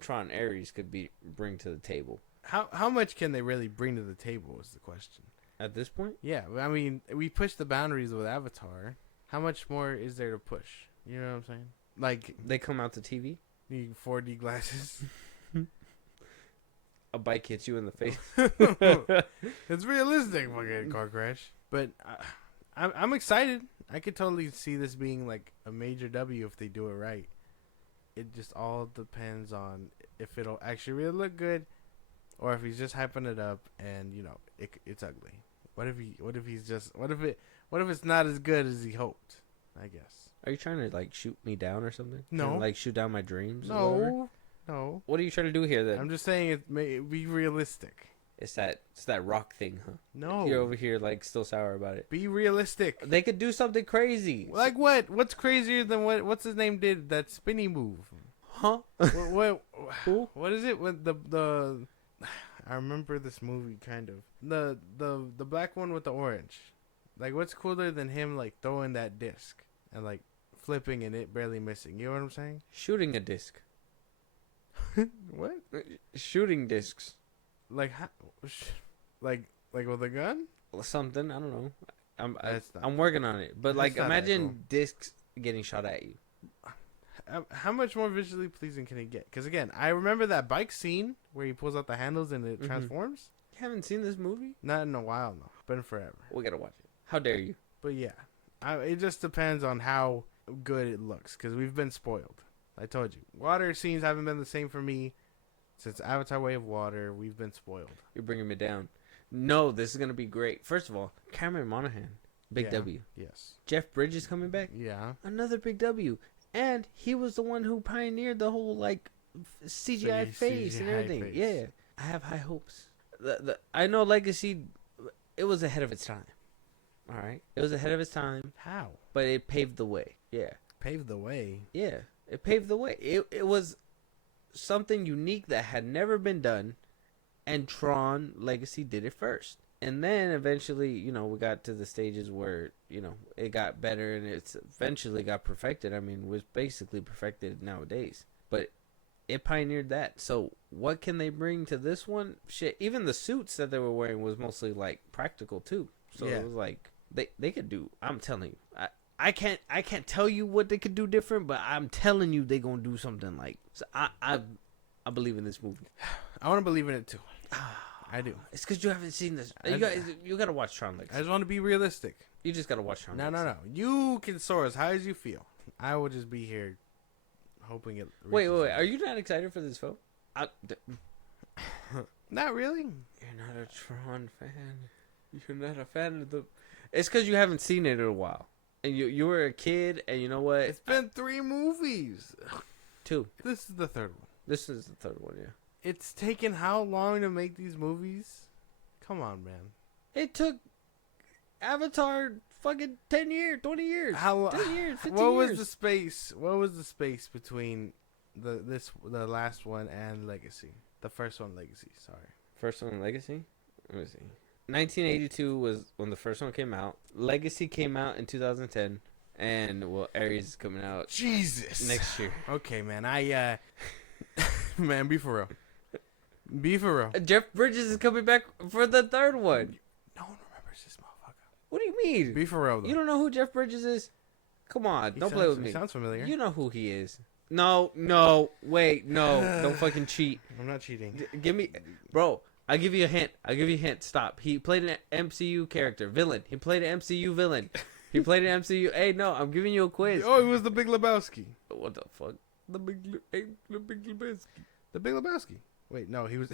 Tron Ares could bring to the table. How much can they really bring to the table is the question. At this point? Yeah, I mean, we pushed the boundaries with Avatar. How much more is there to push? You know what I'm saying? Like, they come out to TV? Need 4D glasses. A bike hits you in the face. It's realistic, fucking car crash. But I'm excited. I could totally see this being like a major W if they do it right. It just all depends on if it'll actually really look good, or if he's just hyping it up and it's ugly. What if it's not as good as he hoped? I guess. Are you trying to like shoot me down or something? No. Like shoot down my dreams? No. No. What are you trying to do here then? I'm just saying it may be realistic. It's that rock thing, huh? No. You're over here like still sour about it. Be realistic. They could do something crazy. Like what? What's crazier than what's his name did that spinny move? Huh? What is it with the I remember this movie kind of. The black one with the orange. Like what's cooler than him like throwing that disc and like flipping and it barely missing? You know what I'm saying? Shooting a disc. What? Shooting discs. Like like with a gun? Something, I don't know. I'm not- working on it. But That's like not that imagine cool. discs getting shot at you. How much more visually pleasing can it get? Because again, I remember that bike scene where he pulls out the handles and it Mhm. transforms. You haven't seen this movie? Not in a while, no. Been forever. We gotta watch it. How dare you? But yeah, it just depends on how good it looks. Because we've been spoiled. I told you, water scenes haven't been the same for me since Avatar: Way of Water. We've been spoiled. You're bringing me down. No, this is gonna be great. First of all, Cameron Monaghan, big Yeah. W. Yes. Jeff Bridges coming back, Yeah. another big W. And he was the one who pioneered the whole like CGI face and CGI everything. face. Yeah, I have high hopes. I know Legacy, it was ahead of its time. All right, it was ahead of its time, How? but it paved the way. Yeah, Paved the way. yeah, it paved the way. It was something unique that had never been done, and Tron Legacy did it first. And then eventually, we got to the stages where, it got better and it's eventually got perfected. I mean, was basically perfected nowadays. But it pioneered that. So what can they bring to this one? Shit, even the suits that they were wearing was mostly like practical too. So Yeah. it was like they could do. I'm telling you, I can't tell you what they could do different, but I'm telling you they gonna do something like. So I believe in this movie. I want to believe in it too. I do. It's because you haven't seen this. I- You gotta watch Tron I Legacy. just want to be realistic. You just gotta watch Tron No, Legacy. no, no. You can soar as high as you feel. I will just be here, hoping it. Wait. reaches Are you not excited for this film? Not really. You're not a Tron fan. You're not a fan of the. It's because you haven't seen it in a while, and you were a kid, and you know what? It's been 3 movies. 2. This is the third one. This is the third one. Yeah. It's taken how long to make these movies? Come on, man. It took Avatar fucking 10 years, 20 years, How? 10 years, 15 What years. was the space? What was the space between the last one and Legacy? The first one, Legacy. Sorry. First one, Legacy? Let me see. 1982 was when the first one came out. Legacy came out in 2010. And, well, Ares is coming out Jesus. next year. Okay, man. Man, be for real. Be for real. Jeff Bridges is coming back for the third one. No one remembers this motherfucker. What do you mean? Be for real, though. You don't know who Jeff Bridges is? Come on, He don't play sounds- with me. He sounds familiar. You know who he is. No, wait, no. Don't fucking cheat. I'm not cheating. Give me... Bro, I'll give you a hint. Stop. He played an MCU character. Villain. He played an MCU villain. He played an MCU... Hey, no, I'm giving you a quiz. Oh, it was the Big Lebowski. What the fuck? The Big Lebowski. The Big Lebowski. Wait, no, he was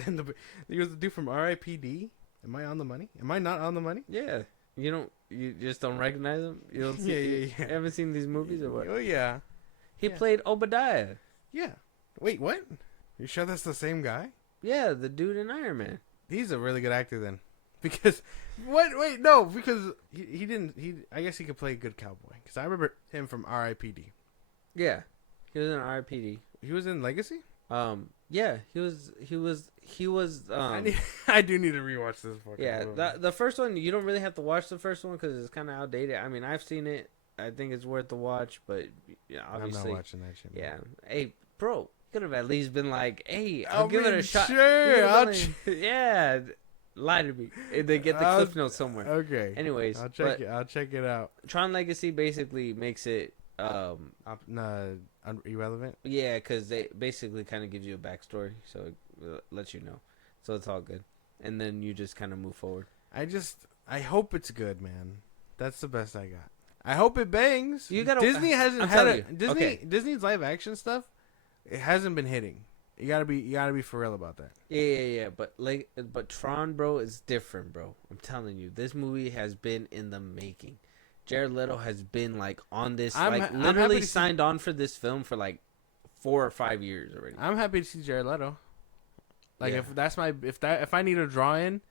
he was the dude from R.I.P.D. Am I on the money? Am I not on the money? Yeah. You just don't recognize him? You don't see... Yeah. You haven't seen these movies or what? Oh yeah. He Yeah. played Obadiah. Yeah. Wait, what? You sure that's the same guy? Yeah, the dude in Iron Man. He's a really good actor then. Because what? Wait, no, because he didn't. I guess he could play a good cowboy. Because I remember him from R.I.P.D. Yeah. He was in RPD. He was in Legacy. Yeah, he was I do need to rewatch this. yeah, Movie. the first one, you don't really have to watch the first one cuz it's kind of outdated. I mean, I've seen it. I think it's worth the watch, but yeah, obviously I'm not watching that shit. Man. yeah. Hey, bro, you could have at least been like, "Hey, I I'll give it mean, a shot." sure, You I'll could've been like, yeah, lie to me. And they get the I'll- cliff notes somewhere. Okay. Anyways, I'll check it. I'll check it out. Tron Legacy basically makes it Irrelevant. yeah, because they basically kind of gives you a backstory, so it lets you know. So it's all good. And then you just kind of move forward. I hope it's good, man. That's the best I got. I hope it bangs. You gotta- Disney hasn't I'm had telling it. you. Okay. Disney's live action stuff. It hasn't been hitting. You gotta be for real about that. Yeah. But Tron, bro, is different, bro. I'm telling you, this movie has been in the making. Jared Leto has been like on this, I'm like happy literally to see- signed on for this film for like 4 or 5 years already. I'm happy to see Jared Leto. Like Yeah. if I need a draw in,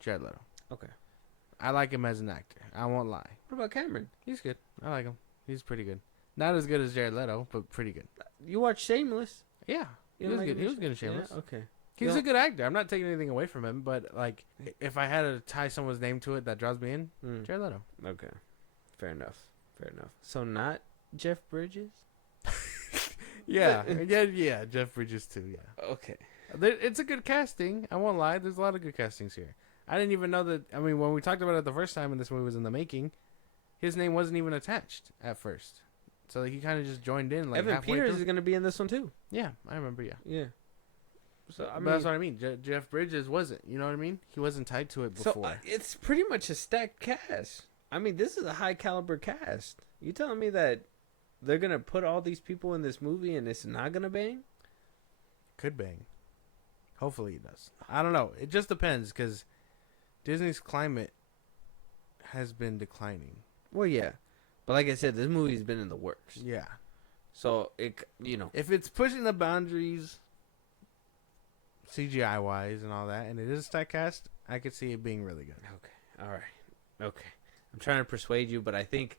Jared Leto. Okay. I like him as an actor. I won't lie. What about Cameron? He's good. I like him. He's pretty good. Not as good as Jared Leto, but pretty good. You watched Shameless? Yeah, he You was like good. him He in was good in Shameless. Yeah, okay. He's Yeah. a good actor. I'm not taking anything away from him, but like, if I had to tie someone's name to it that draws me in, Jared Leto. Okay. Fair enough. Fair enough. So not Jeff Bridges? Yeah, yeah. Jeff Bridges too. Yeah. Okay. It's a good casting. I won't lie. There's a lot of good castings here. I didn't even know that. I mean, when we talked about it the first time and this movie was in the making, his name wasn't even attached at first. So he kind of just joined in. Like Evan halfway Peters through. is going to be in this one too. Yeah, I remember. Yeah. Yeah. So I But mean, that's what I mean. Jeff Bridges wasn't. You know what I mean? He wasn't tied to it before. so it's pretty much a stacked cast. I mean, this is a high caliber cast. You telling me that they're going to put all these people in this movie and it's not going to bang? Could bang. Hopefully he does. I don't know. It just depends because Disney's climate has been declining. Well, yeah. But like I said, this movie's been in the works. Yeah. So it. If it's pushing the boundaries, CGI wise and all that, and it is a stack cast, I could see it being really good. Okay. All right. Okay. I'm trying to persuade you, but I think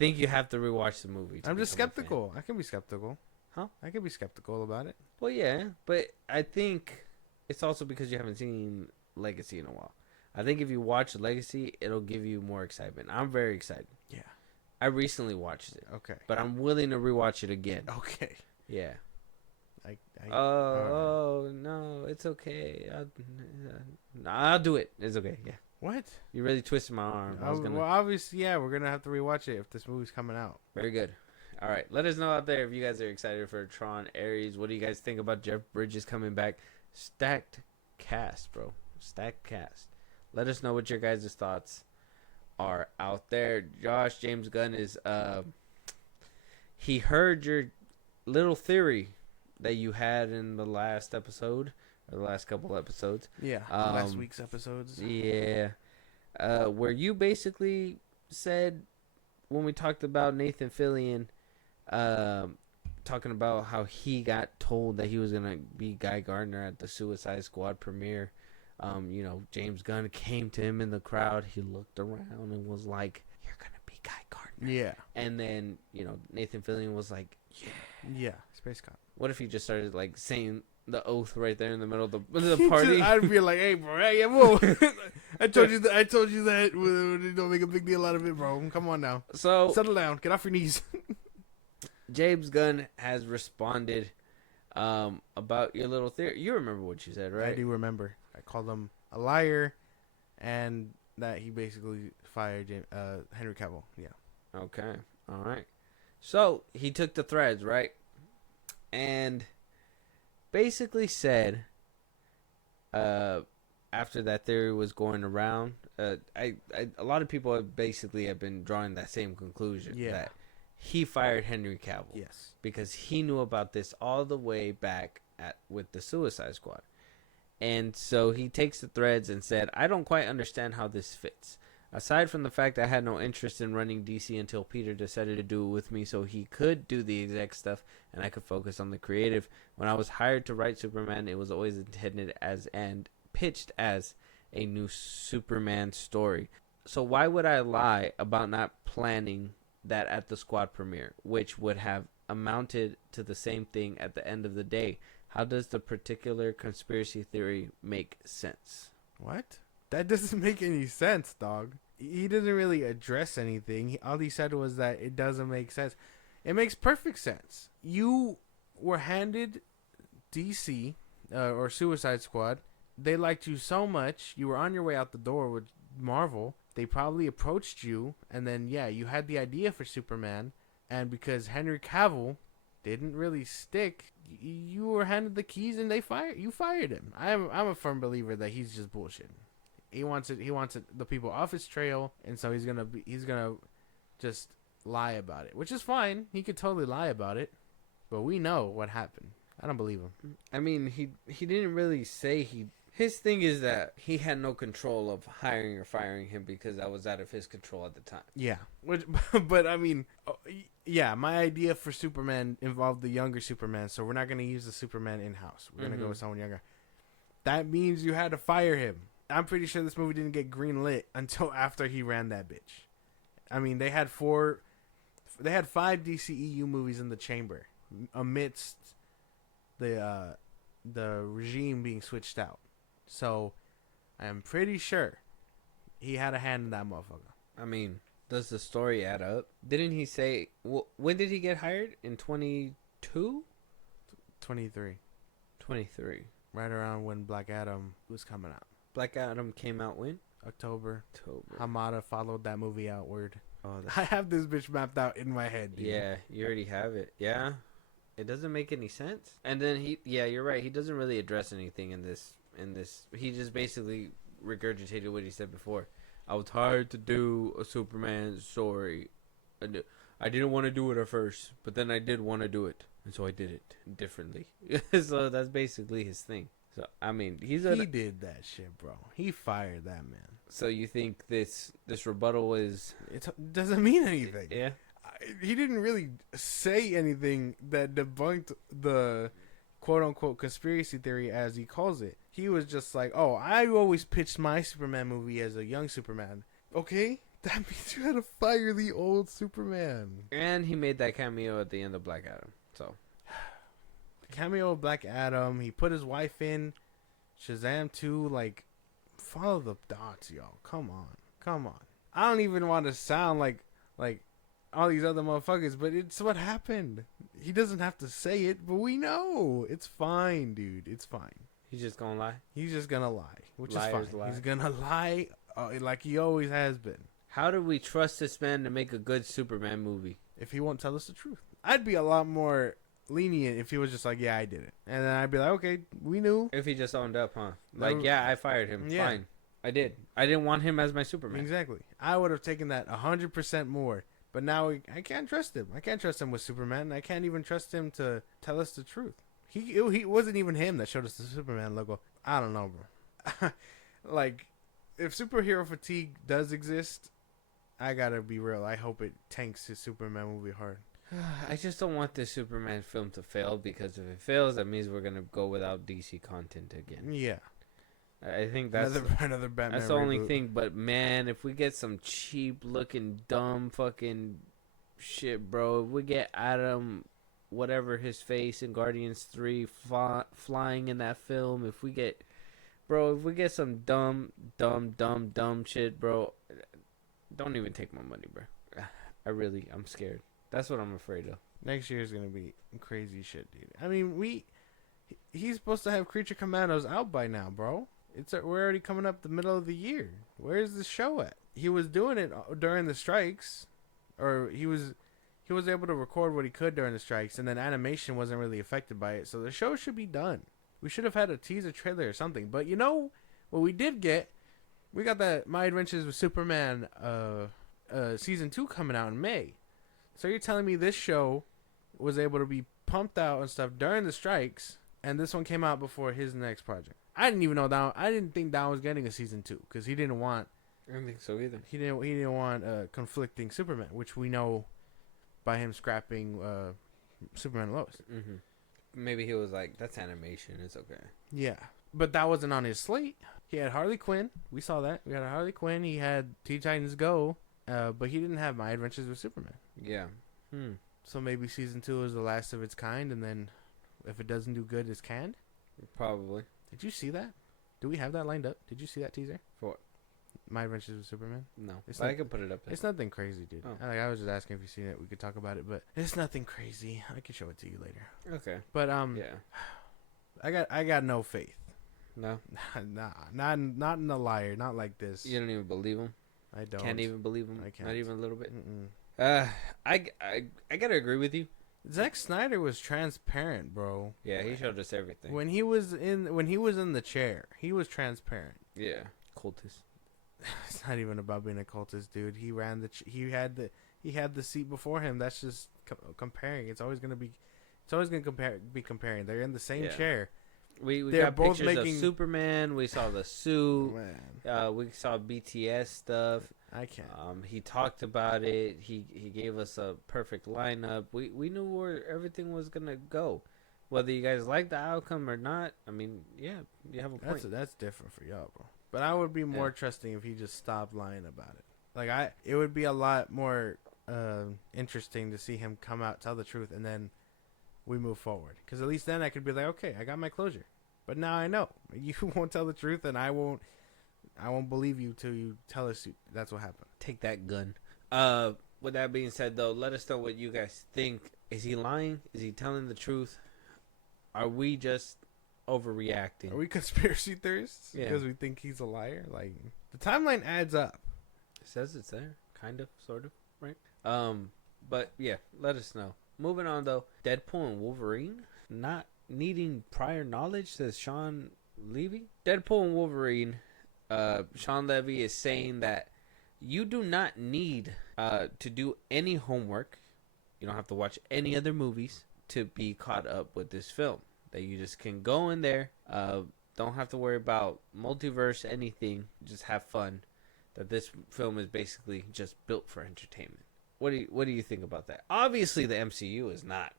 you have to rewatch the movie. I'm just become a fan. skeptical. I can be skeptical. Huh? I can be skeptical about it. Well, yeah, but I think it's also because you haven't seen Legacy in a while. I think if you watch Legacy, it'll give you more excitement. I'm very excited. Yeah. I recently watched it, Okay. but I'm willing to rewatch it again. Okay. Yeah. I No, it's okay. I'll do it. It's okay. Yeah. What? You really twisted my arm. Well, obviously, yeah, we're gonna have to rewatch it if this movie's coming out. Very good. All right, let us know out there if you guys are excited for Tron Ares. What do you guys think about Jeff Bridges coming back? Stacked cast, bro. Stacked cast. Let us know what your guys' thoughts are out there. Josh, James Gunn is he heard your little theory that you had in the last episode or the last couple episodes. Yeah, last week's episodes. Yeah. Where you basically said when we talked about Nathan Fillion talking about how he got told that he was going to be Guy Gardner at the Suicide Squad premiere. James Gunn came to him in the crowd. He looked around and was like, "You're going to be Guy Gardner." Yeah. And then, Nathan Fillion was like, "Yeah." Yeah, Space Cop. What if he just started like saying the oath right there in the middle of the party? I'd be like, "Hey, bro, hey, whoa! I told you that. Don't make a big deal out of it, bro. Come on now. So Settle down. Get off your knees." James Gunn has responded about your little theory. You remember what you said, right? I do remember. I called him a liar, and that he basically fired Henry Cavill. Yeah. Okay. All right. So he took the threads, right? And basically said, after that theory was going around, a lot of people have been drawing that same conclusion. Yeah. That he fired Henry Cavill. Yes. Because he knew about this all the way back with the Suicide Squad. And so he takes the threads and said, "I don't quite understand how this fits. Aside from the fact I had no interest in running DC until Peter decided to do it with me so he could do the exec stuff and I could focus on the creative. When I was hired to write Superman, it was always intended as and pitched as a new Superman story. So why would I lie about not planning that at the squad premiere, which would have amounted to the same thing at the end of the day? How does the particular conspiracy theory make sense?" What? That doesn't make any sense, dog. He didn't really address anything. All he said was that it doesn't make sense. It makes perfect sense. You were handed DC or Suicide Squad. They liked you so much. You were on your way out the door with Marvel. They probably approached you, and then you had the idea for Superman, and because Henry Cavill didn't really stick, you were handed the keys, and you fired him. I'm a firm believer that he's just bullshitting. He wants the people off his trail, and so he's gonna just lie about it, which is fine. He could totally lie about it, but we know what happened. I don't believe him. I mean, he didn't really say he. His thing is that he had no control of hiring or firing him because that was out of his control at the time. Yeah, but I mean, my idea for Superman involved the younger Superman, so we're not gonna use the Superman in house. We're gonna go with someone younger. that means you had to fire him. I'm pretty sure this movie didn't get greenlit until after he ran that bitch. I mean, they had 5 DCEU movies in the chamber amidst the regime being switched out. So I am pretty sure he had a hand in that motherfucker. I mean, does the story add up? Didn't he say when did he get hired? In 22? 23. 23. Right around when Black Adam was coming out. Black Adam came out when? October. October. Hamada followed that movie outward. Oh, I have this bitch mapped out in my head, dude. yeah, you already have it. Yeah. It doesn't make any sense. And then you're right. He doesn't really address anything in this. He just basically regurgitated what he said before. I was hired to do a Superman story. I didn't want to do it at first, but then I did want to do it, and so I did it differently. So that's basically his thing. So I mean, he did that shit, bro. He fired that man. So you think this rebuttal is? It doesn't mean anything. Yeah. He didn't really say anything that debunked the quote-unquote conspiracy theory, as he calls it. He was just like, oh, I always pitched my Superman movie as a young Superman. Okay, that means you had to fire the old Superman. And he made that cameo at the end of Black Adam. So, cameo of Black Adam. He put his wife in Shazam 2. Like, follow the dots, y'all. Come on. I don't even want to sound like all these other motherfuckers, but it's what happened. He doesn't have to say it, but we know. It's fine, dude. It's fine. He's just gonna lie? He's just gonna lie, which Liars is fine. lie. He's gonna lie like he always has been. How do we trust this man to make a good Superman movie? If he won't tell us the truth. I'd be a lot more lenient if he was just like, yeah, I did it. And then I'd be like, okay, we knew. If he just owned up, huh? Like, yeah, I fired him. Yeah. Fine. I did. I didn't want him as my Superman. Exactly. I would have taken that 100% more. But now I can't trust him. I can't trust him with Superman. I can't even trust him to tell us the truth. He wasn't even him that showed us the Superman logo. I don't know, bro. Like, if superhero fatigue does exist, I gotta be real. I hope it tanks his Superman movie hard. I just don't want this Superman film to fail, because if it fails, that means we're gonna go without DC content again. Yeah. I think that's another Batman. That's the only reboot. thing. But man, if we get some cheap looking dumb fucking shit, bro, if we get Adam, whatever his face in Guardians 3 flying in that film, if we get some dumb shit, bro, don't even take my money, bro. I'm scared. That's what I'm afraid of. Next year is gonna be crazy shit, dude. I mean, he's supposed to have Creature Commandos out by now, bro. We're already coming up the middle of the year. Where's the show at? He was doing it during the strikes, or he was able to record what he could during the strikes, and then animation wasn't really affected by it. So the show should be done. We should have had a teaser trailer or something. But you know what we did get? We got that My Adventures with Superman season 2 coming out in May. So you're telling me this show was able to be pumped out and stuff during the strikes, and this one came out before his next project? I didn't even know that. I didn't think that was getting a season 2 because he didn't want. I don't think so either. He didn't want conflicting Superman, which we know by him scrapping Superman and Lois. Mm-hmm. Maybe he was like, "That's animation. It's okay." Yeah, but that wasn't on his slate. He had Harley Quinn. We saw that. We had Harley Quinn. He had Teen Titans Go, but he didn't have My Adventures with Superman. Yeah. So maybe season 2 is the last of its kind, and then if it doesn't do good, it's canned. Probably. Did you see that? Do we have that lined up? Did you see that teaser? For what? My Adventures with Superman? No. It's But not, I can put it up there. it's nothing crazy, dude. Oh. I was just asking if you've seen it. We could talk about it, but it's nothing crazy. I can show it to you later. Okay. But Yeah. I got no faith. No. Nah, not in a liar. Not like this. You don't even believe him. I don't. Can't even believe him. I can't. Not even a little bit. Mm-mm. I gotta agree with you. Zack Snyder was transparent, bro. Yeah, he showed us everything. When he was in the chair, he was transparent. Yeah. Cultist. It's not even about being a cultist, dude. He ran he had the seat before him. That's just comparing. It's always gonna be comparing. They're in the same chair. We They're got both pictures making- of Superman. We saw the suit. Man, We saw BTS stuff. I can't. He talked about it. He gave us a perfect lineup. We knew where everything was gonna go. Whether you guys like the outcome or not, I mean, yeah, you have a point. That's different for y'all, bro. But I would be more trusting if he just stopped lying about it. Like it would be a lot more interesting to see him come out, tell the truth, and then we move forward. Because at least then I could be like, okay, I got my closure. But now I know you won't tell the truth, and I won't believe you till you tell us that's what happened. Take that, Gun. With that being said, though, let us know what you guys think. Is he lying? Is he telling the truth? Are we just overreacting? Are we conspiracy theorists because we think he's a liar? Like, the timeline adds up. It says it's there, kind of, sort of, right? But yeah, let us know. Moving on, though, Deadpool and Wolverine not needing prior knowledge, says Sean Levy. Deadpool and Wolverine, Sean Levy is saying that you do not need to do any homework. You don't have to watch any other movies to be caught up with this film. That you just can go in there, don't have to worry about multiverse, anything, just have fun. That this film is basically just built for entertainment. What do you think about that? Obviously, the MCU is not.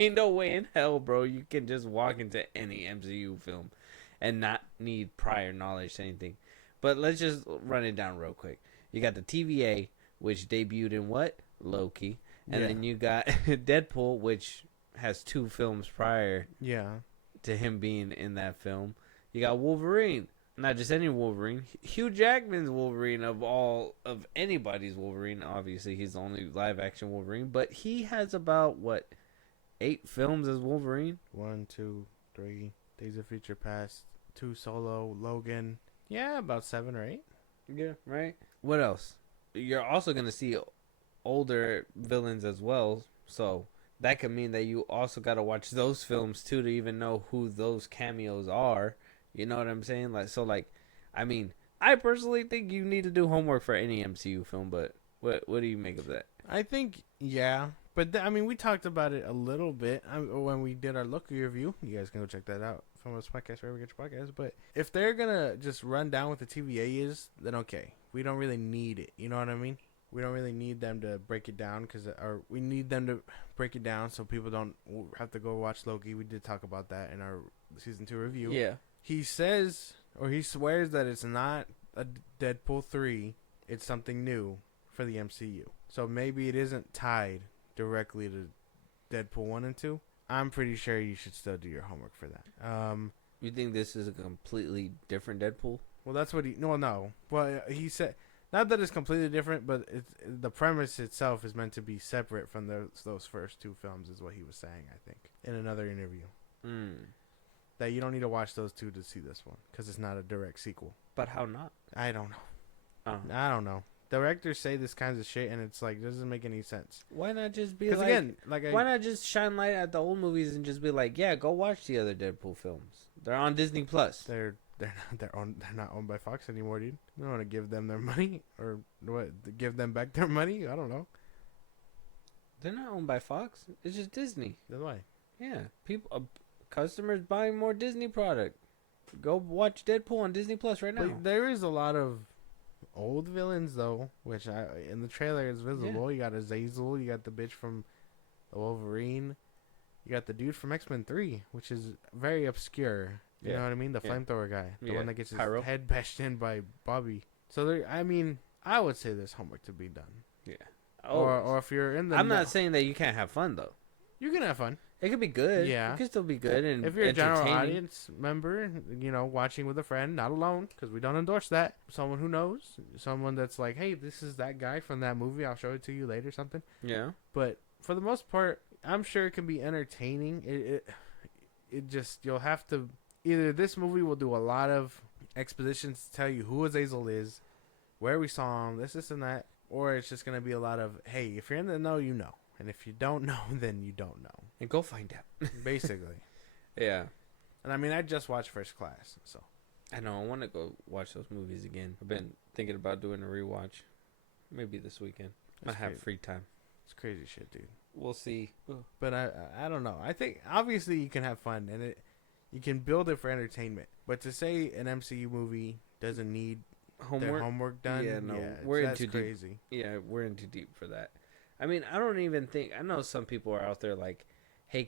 Ain't no way in hell, bro, you can just walk into any MCU film and not need prior knowledge to anything. But let's just run it down real quick. You got the TVA, which debuted in what? Loki. And then you got Deadpool, which has 2 films prior to him being in that film. You got Wolverine. Not just any Wolverine. Hugh Jackman's Wolverine of anybody's Wolverine. Obviously, he's the only live-action Wolverine. But he has about, 8 films as Wolverine? 1, 2, 3. Days of Future Past. 2 solo. Logan. Yeah, about 7 or 8. Yeah, right. What else? You're also going to see older villains as well. So that could mean that you also got to watch those films, too, to even know who those cameos are. You know what I'm saying? I mean, I personally think you need to do homework for any MCU film, but what do you make of that? I think, yeah. But, I mean, we talked about it a little bit when we did our Loki review. You guys can go check that out from this podcast, wherever you get your podcast. But if they're going to just run down what the TVA is, then okay. We don't really need it. You know what I mean? We don't really need them to break it down, or we need them to break it down so people don't have to go watch Loki. We did talk about that in our season 2 review. Yeah. He says, or he swears that it's not a Deadpool 3. It's something new for the MCU. So maybe it isn't tied directly to Deadpool 1 and 2. I'm pretty sure you should still do your homework for that. You think this is a completely different Deadpool? Well, that's what he... No. Well, he said... Not that it's completely different, but the premise itself is meant to be separate from those first 2 films, is what he was saying, I think, in another interview. That you don't need to watch those 2 to see this one, because it's not a direct sequel. But how not? I don't know. I don't know. Directors say this kinds of shit, and it's like, doesn't make any sense. Why not just be like... why not just shine light at the old movies and just be like, yeah, go watch the other Deadpool films. They're on Disney+. They're not owned by Fox anymore, dude. You don't want to give them their money, or what? Give them back their money? I don't know. They're not owned by Fox. It's just Disney. That's why. Yeah, people, customers buying more Disney product. Go watch Deadpool on Disney Plus right now. But there is a lot of old villains though, which in the trailer is visible. Yeah. You got Azazel. You got the bitch from the Wolverine. You got the dude from X-Men 3, which is very obscure. You know what I mean? The flamethrower guy. The one that gets his head bashed in by Bobby. So, I would say there's homework to be done. Yeah. Or if you're in the... I'm not saying that you can't have fun, though. You can have fun. It could be good. Yeah. It could still be good and if you're a general audience member, watching with a friend, not alone, because we don't endorse that. Someone who knows. Someone that's like, hey, this is that guy from that movie. I'll show it to you later, something. Yeah. But for the most part, I'm sure it can be entertaining. It just... You'll have to... Either this movie will do a lot of expositions to tell you who Azazel is, where we saw him, this, and that, or it's just going to be a lot of, hey, if you're in the know, you know. And if you don't know, then you don't know. And go find out. Basically. Yeah. And I just watched First Class, so. I know, I want to go watch those movies again. I've been thinking about doing a rewatch. Maybe this weekend. I have free time. It's crazy shit, dude. We'll see. But I don't know. I think, obviously, you can have fun, and you can build it for entertainment. But to say an MCU movie doesn't need their homework done, that's crazy. Yeah, we're in too deep for that. I mean, I don't even think... I know some people are out there like, hey,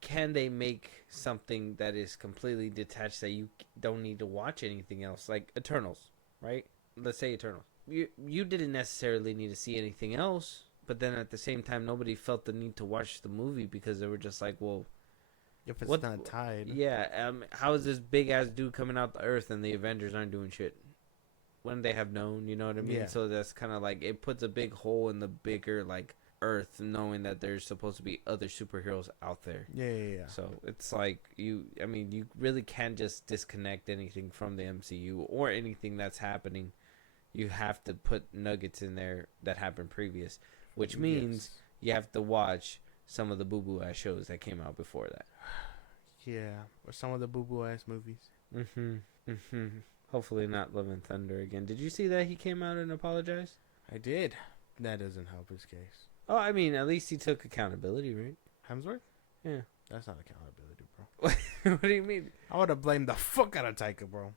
can they make something that is completely detached that you don't need to watch anything else, like Eternals, right? Let's say Eternals. You didn't necessarily need to see anything else, but then at the same time, nobody felt the need to watch the movie because they were just like, well, If it's what? not tied. Yeah, how is this big ass dude coming out the Earth and the Avengers aren't doing shit? When they have known, you know what I mean? Yeah. So that's kind of like it puts a big hole in the bigger like Earth, knowing that there's supposed to be other superheroes out there. Yeah. So it's like you really can't just disconnect anything from the MCU or anything that's happening. You have to put nuggets in there that happened previous, which means you have to watch some of the boo boo ass shows that came out before that. Yeah, or some of the boo boo ass movies. Hopefully not Love and Thunder again. Did you see that he came out and apologized? I did. That doesn't help his case. Oh, I mean, at least he took accountability, right? Hemsworth? Yeah. That's not accountability, bro. What do you mean? I would have blamed the fuck out of Taika, bro.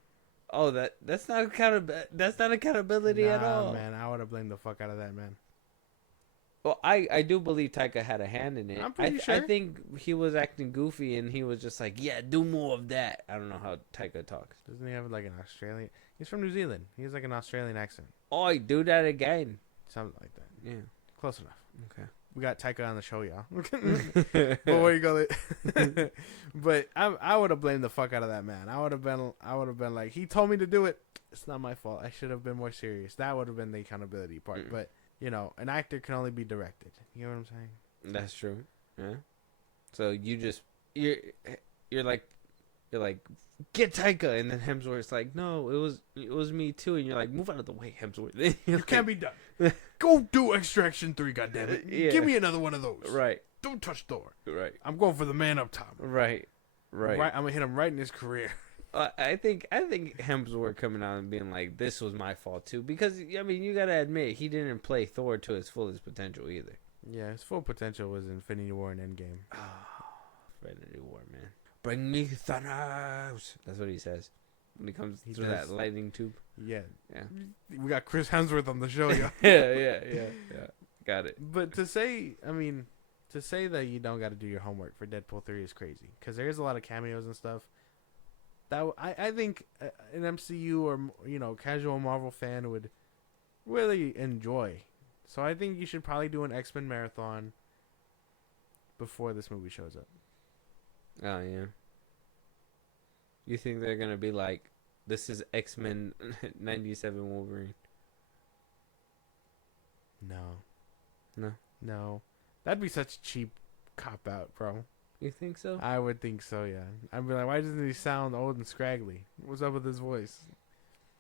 Oh, that's not accountability at all, man. I would have blamed the fuck out of that man. Well, I do believe Taika had a hand in it. I'm pretty sure. I think he was acting goofy, and he was just like, "Yeah, do more of that." I don't know how Taika talks. Doesn't he have like an Australian? He's from New Zealand. He has like an Australian accent. Oh, do that again. Something like that. Yeah, Close enough. okay. We got Taika on the show, y'all. But where you go? But I would have blamed the fuck out of that man. I would have been like, he told me to do it. It's not my fault. I should have been more serious. That would have been the accountability part. But you know, an actor can only be directed. You know what I'm saying? That's true. Yeah. So you're like get Taika, and then Hemsworth's like, no, it was me too, and you're like, move out of the way, Hemsworth. You can't be done. Go do Extraction 3, goddammit. Yeah. Give me another one of those. Right. Don't touch Thor. Right. I'm going for the man up top. Right. I'm gonna hit him right in his career. I think Hemsworth coming out and being like, this was my fault too, because I mean, you gotta admit he didn't play Thor to his fullest potential either. Yeah, his full potential was Infinity War and Endgame. Infinity War, man. Bring me Thanos. That's what he says when he comes through that lightning tube. Yeah. Yeah. We got Chris Hemsworth on the show, yeah. yeah. Got it. But to say that you don't got to do your homework for Deadpool 3 is crazy, because there is a lot of cameos and stuff that I think an MCU or, you know, casual Marvel fan would really enjoy. So I think you should probably do an X-Men marathon before this movie shows up. Oh yeah. You think they're gonna be like, this is X-Men 97 Wolverine? No. That'd be such a cheap cop out, bro. You think so? I would think so, yeah. I'd be like, why doesn't he sound old and scraggly? What's up with his voice?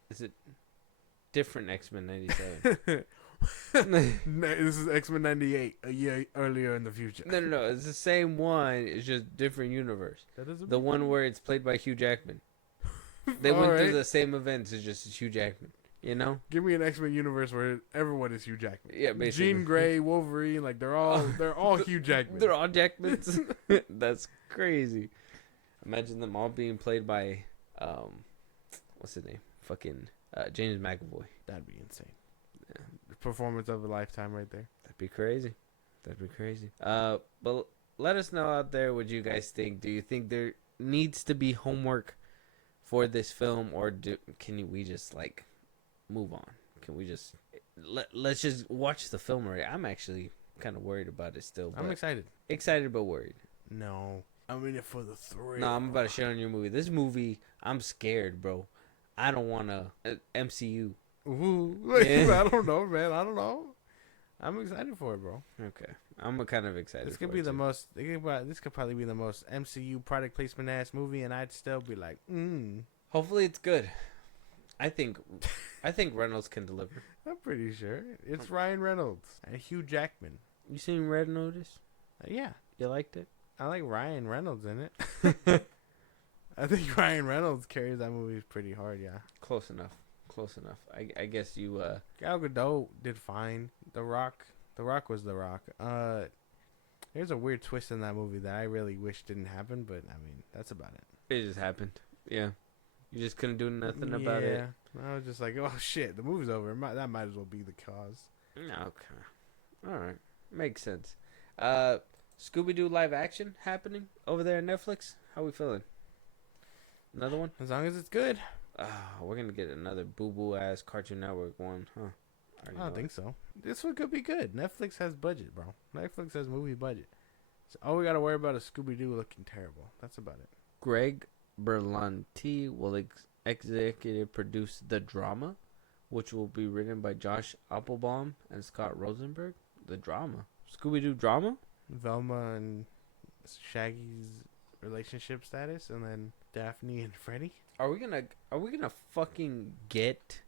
Is it different X-Men 97? This is X-Men 98, a year earlier in the future. No. It's the same one. It's just different universe. The one where it's played by Hugh Jackman. They went through the same events. It's just Hugh Jackman. You know? Give me an X-Men universe where everyone is Hugh Jackman. Yeah, basically. Jean Grey, Wolverine, like they're all Hugh Jackman. They're all Jackmans. That's crazy. Imagine them all being played by what's his name? Fucking James McAvoy. That'd be insane. Yeah. The performance of a lifetime right there. That'd be crazy. But let us know out there what you guys think. Do you think there needs to be homework for this film, or can we just like move on? Can we just let's just watch the film already? I'm actually kind of worried about it still. I'm excited. Excited but worried. No, I'm in it for the thrill. No, I'm about to shit on your movie. This movie, I'm scared, bro. I don't want a MCU. Ooh, Yeah. I don't know, man. I don't know. I'm excited for it, bro. Okay, I'm kind of excited. This could be the most. This could probably be the most MCU product placement ass movie, and I'd still be like, Hopefully, it's good. I think Reynolds can deliver. I'm pretty sure it's Ryan Reynolds and Hugh Jackman. You seen Red Notice? Yeah, You liked it? I like Ryan Reynolds in it. I think Ryan Reynolds carries that movie pretty hard. Yeah, Close enough. I guess you. Gal Gadot did fine. The Rock was The Rock. There's a weird twist in that movie that I really wish didn't happen, but I mean that's about it. It just happened. Yeah, you just couldn't do nothing about it. I was just like, oh shit, the movie's over. That might as well be the cause. Okay. All right. Makes sense. Scooby-Doo live action happening over there at Netflix. How we feeling? Another one? As long as it's good. We're gonna get another boo-boo ass Cartoon Network one, huh? I don't think so. This one could be good. Netflix has budget, bro. Netflix has movie budget. So all we gotta worry about is Scooby-Doo looking terrible. That's about it. Greg Berlanti will executive produce the drama, which will be written by Josh Applebaum and Scott Rosenberg. The drama, Scooby-Doo drama. Velma and Shaggy's relationship status, and then Daphne and Freddy. Are we gonna fucking get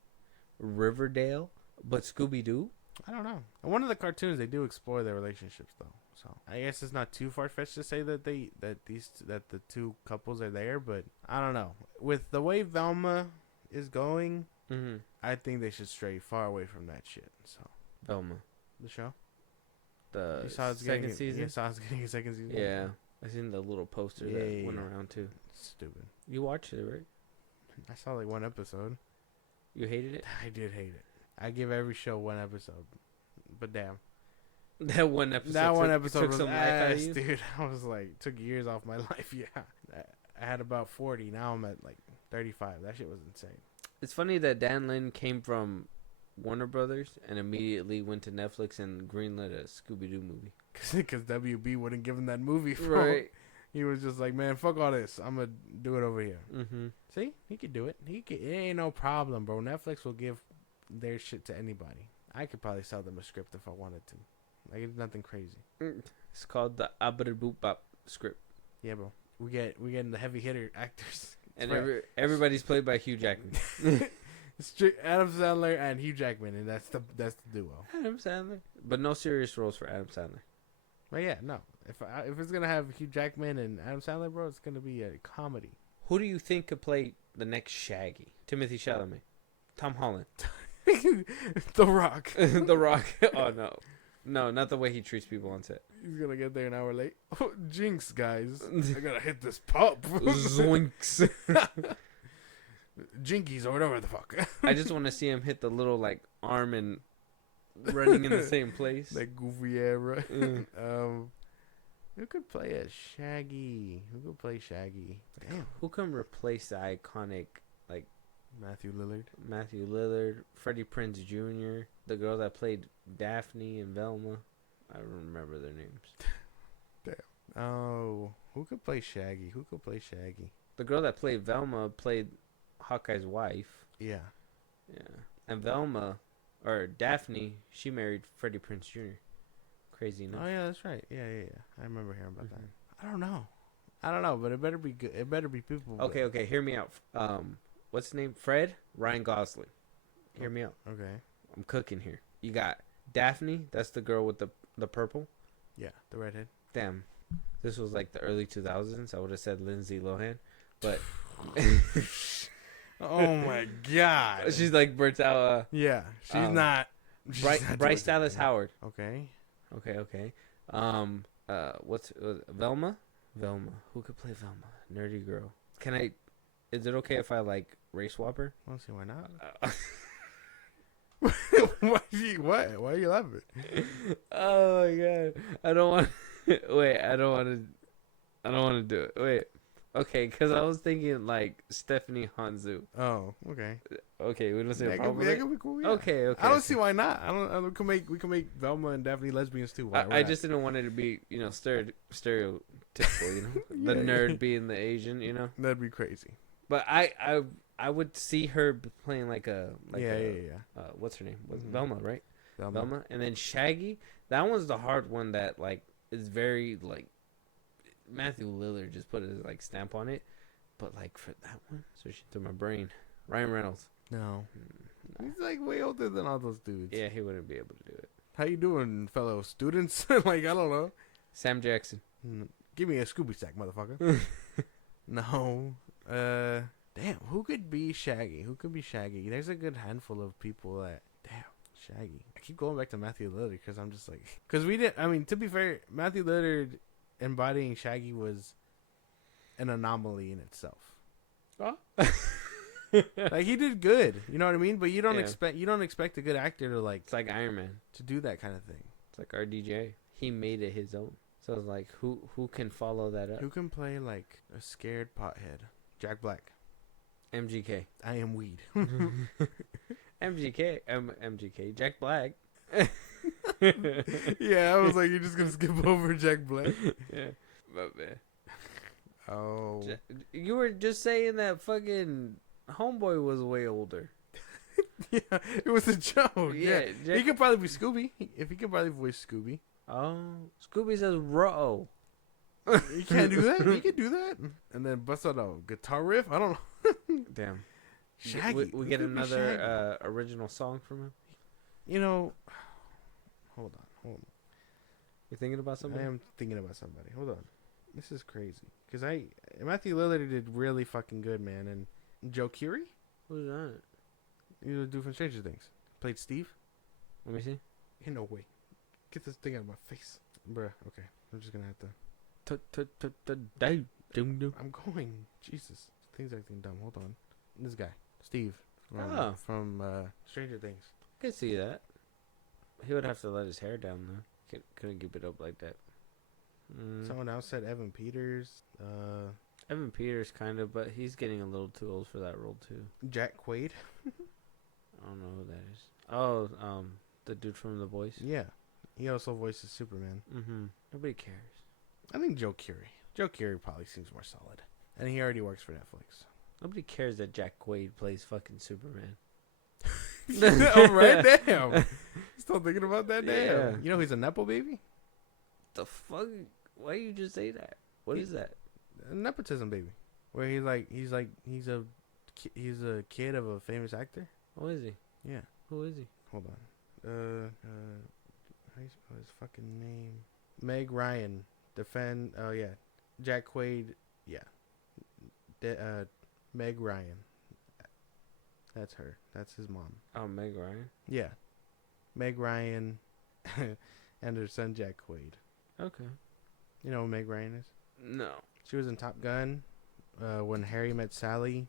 Riverdale, but Scooby-Doo? I don't know. In one of the cartoons, they do explore their relationships, though. So I guess it's not too far fetched to say that the two couples are there, but I don't know. With the way Velma is going, I think they should stray far away from that shit. So Velma, the show, the second season. You saw it's getting a second season. Yeah, I seen the little poster that went around too. Stupid. You watched it, right? I saw like one episode. You hated it? I did hate it. I give every show one episode, but damn. That one episode took was some life out of ass, you? dude. I was like, took years off my life. Yeah, I had about 40. Now I'm at like 35. That shit was insane. It's funny that Dan Lin came from Warner Brothers and immediately went to Netflix and greenlit a Scooby-Doo movie. Because WB wouldn't give him that movie, bro. Right. He was just like, man, fuck all this. I'm going to do it over here. Mm-hmm. See? He could do it. It ain't no problem, bro. Netflix will give their shit to anybody. I could probably sell them a script if I wanted to. Like, it's nothing crazy. It's called the Abba Boop Bop script. Yeah, bro. We getting the heavy hitter actors. And everybody's played by Hugh Jackman. Adam Sandler and Hugh Jackman, and that's the duo. Adam Sandler. But no serious roles for Adam Sandler. But yeah, no. If it's going to have Hugh Jackman and Adam Sandler, bro, it's going to be a comedy. Who do you think could play the next Shaggy? Timothy Chalamet. Tom Holland. The Rock. The Rock. Oh, no. No, not the way he treats people on set. He's going to get there an hour late. Oh, jinx, guys. I got to hit this pub. Zoinks. Jinkies or whatever the fuck. I just want to see him hit the little, like, arm and running in the same place. That goofy era. Who could play a Shaggy? Who could play Shaggy? Damn. Who can replace the iconic, like, Matthew Lillard, Freddie Prinze Jr., the girl that played Daphne and Velma. I don't remember their names. Damn. Oh, who could play Shaggy? The girl that played Velma played Hawkeye's wife. Yeah. And Velma, or Daphne, she married Freddie Prinze Jr. Crazy enough. Oh, yeah, that's right. Yeah. I remember hearing about that. I don't know, but it better be good. It better be people. Okay, hear me out. What's his name? Fred? Ryan Gosling. Hear me out. Okay. I'm cooking here. You got Daphne, that's the girl with the purple. Yeah, the redhead. Damn. This was like the early 2000s. I would have said Lindsay Lohan. But oh my god. She's like burnt out. Yeah, she's not. Bryce Dallas Howard. Okay. What's Velma? Who could play Velma? Nerdy girl. Is it okay if I like race swap her? I don't see why not. Why are you laughing? Oh my god! I don't want. Wait, I don't want to do it. Wait. Okay, because I was thinking like Stephanie Hanzu. Oh, okay. Okay, we don't say that problem. That could be cool. Yeah. Okay. I don't see why not. We can make Velma and Daphne lesbians too. I just didn't want it to be stereotypical. The nerd being the Asian. That'd be crazy. But I would see her playing like a what's her name? Velma, right? Velma, and then Shaggy. That one's the hard one that like is very like Matthew Lillard just put his like stamp on it, but like for that one, searching through my brain, Ryan Reynolds. No, he's like way older than all those dudes. Yeah, he wouldn't be able to do it. How you doing, fellow students? Like I don't know. Sam Jackson. Give me a Scooby sack, motherfucker. No. Damn. Who could be Shaggy? There's a good handful of people that. Damn. Shaggy. I keep going back to Matthew Lillard because I'm just like, because we didn't. I mean, to be fair, Matthew Lillard embodying Shaggy was an anomaly in itself. Oh. Like he did good, you know what I mean? But you don't expect a good actor to like. It's like Iron Man to do that kind of thing. It's like RDJ. He made it his own. So it's like, who can follow that up? Who can play like a scared pothead? Jack Black. MGK. I am weed. MGK. Jack Black. Yeah, I was like, you're just gonna skip over Jack Black. Yeah, but man. Oh, You were just saying that fucking Homeboy was way older. yeah, it was a joke. Yeah, Jack- he could probably be Scooby. If he could probably voice Scooby, Oh, Scooby says "Ro." he can't do that. He can do that, and then bust out a guitar riff. I don't know. Damn. Shaggy. We Who get could be another Shaggy? original song from him. You know, hold on. You thinking about something? I am thinking about somebody. Hold on. This is crazy because Matthew Lillard did really fucking good, man. And Joe Keery, Who's that? he was a dude from Stranger Things. Played Steve. Let me see. Ain't no way. Get this thing out of my face, bruh. Okay, I'm just gonna have to. I'm going. Jesus, things acting dumb. Hold on. This guy, Steve, from Stranger Things. I can see that. He would have to let his hair down though. Couldn't keep it up like that. Someone else said Evan Peters. Evan Peters kind of, but he's getting a little too old for that role too. Jack Quaid. I don't know who that is. Oh, the dude from The Voice. Yeah, he also voices Superman. Mm-hmm. Nobody cares. I think Joe Keery. Joe Keery probably seems more solid, and he already works for Netflix. Nobody cares that Jack Quaid plays fucking Superman. Oh, right, damn. Still thinking about that, damn. Yeah. You know he's a nepo baby. The fuck? Why you just say that? What is that? A nepotism baby, where he's a kid of a famous actor. What is he? Yeah. Who is he? Hold on. How do you spell his fucking name? Meg Ryan. Oh yeah. Jack Quaid. Yeah. Meg Ryan. That's her. That's his mom. Oh, Meg Ryan. Yeah. Meg Ryan and her son Jack Quaid. Okay. You know who Meg Ryan is? No. She was in Top Gun, When Harry Met Sally,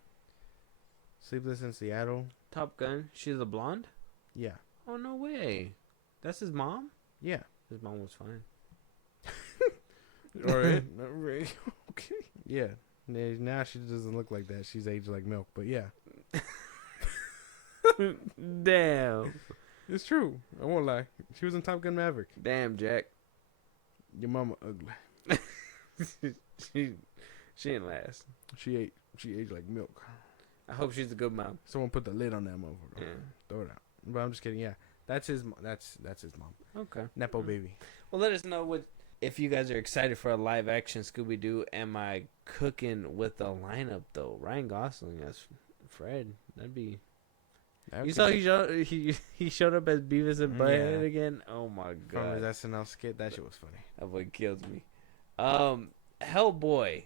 Sleepless in Seattle. Top Gun. She's a blonde. Yeah. Oh no way. That's his mom. Yeah. His mom was fine. Alright. Okay. Yeah. Now she doesn't look like that. She's aged like milk. But yeah. Damn. It's true. I won't lie. She was in Top Gun Maverick. Damn, Jack. Your mama ugly. she didn't last. She aged like milk. I hope she's a good mom. Someone put the lid on that motherfucker. Yeah. Throw it out. But I'm just kidding. Yeah. That's his his mom. Okay. Nepo baby. Well, let us know if you guys are excited for a live action Scooby Doo. Am I cooking with the lineup though? Ryan Gosling as Fred. That'd be. You saw he showed up as Beavis and Butthead again. Oh my god! From his SNL skit, that shit was funny. That boy kills me. Hellboy,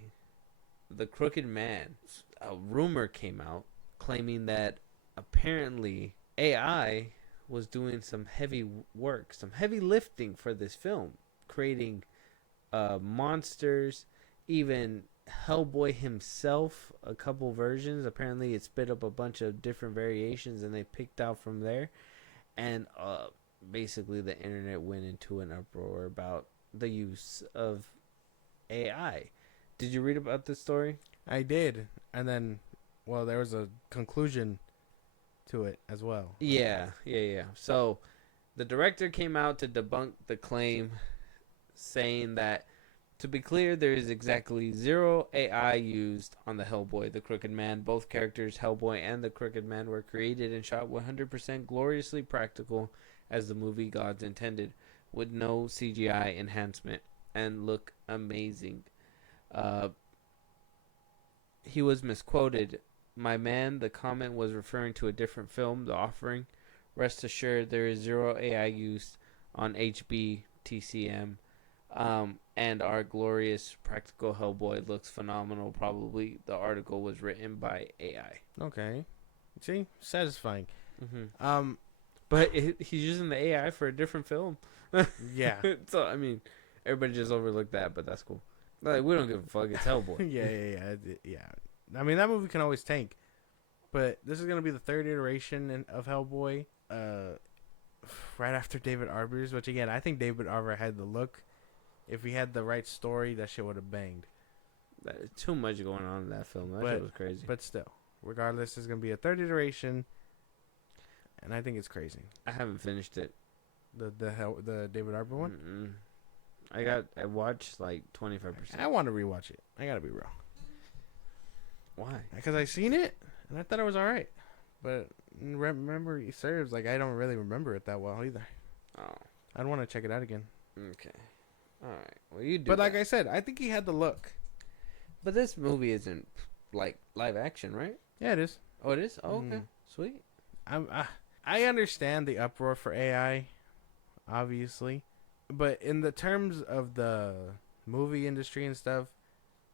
the Crooked Man. A rumor came out claiming that apparently AI was doing some heavy work, some heavy lifting for this film, creating monsters, even Hellboy himself, a couple versions. Apparently it spit up a bunch of different variations and they picked out from there. And basically the internet went into an uproar about the use of AI. Did you read about this story? I did. And then, well, there was a conclusion to it as well. Yeah. So the director came out to debunk the claim, saying that, to be clear, there is exactly zero AI used on the Hellboy, the Crooked Man. Both characters, Hellboy and the Crooked Man, were created and shot 100% gloriously practical as the movie gods intended, with no CGI enhancement, and look amazing. He was misquoted. My man, the comment was referring to a different film, The Offering. Rest assured, there is zero AI used on HB TCM. And our glorious practical Hellboy looks phenomenal. Probably the article was written by AI. Okay. See? Satisfying. Mm-hmm. But he's using the AI for a different film. Yeah. So, I mean, everybody just overlooked that, but that's cool. Like, we don't give a fuck. It's Hellboy. Yeah. I mean, that movie can always tank. But this is going to be the third iteration of Hellboy. Right after David Arbor's, which, again, I think David Arbor had the look If he had the right story, that shit would have banged. Too much going on in that film. That shit was crazy. But still, regardless, there's gonna be a third iteration, and I think it's crazy. I haven't finished it. The David Harbour one. I watched like 25%. I want to rewatch it. I gotta be real. Why? Because I seen it and I thought it was all right, but memory serves, like I don't really remember it that well either. Oh. I'd want to check it out again. Okay. All right. Well, you do. But like I said, I think he had the look. But this movie isn't like live action, right? Yeah, it is. Oh, it is. Oh, okay. Sweet. I understand the uproar for AI, obviously, but in the terms of the movie industry and stuff,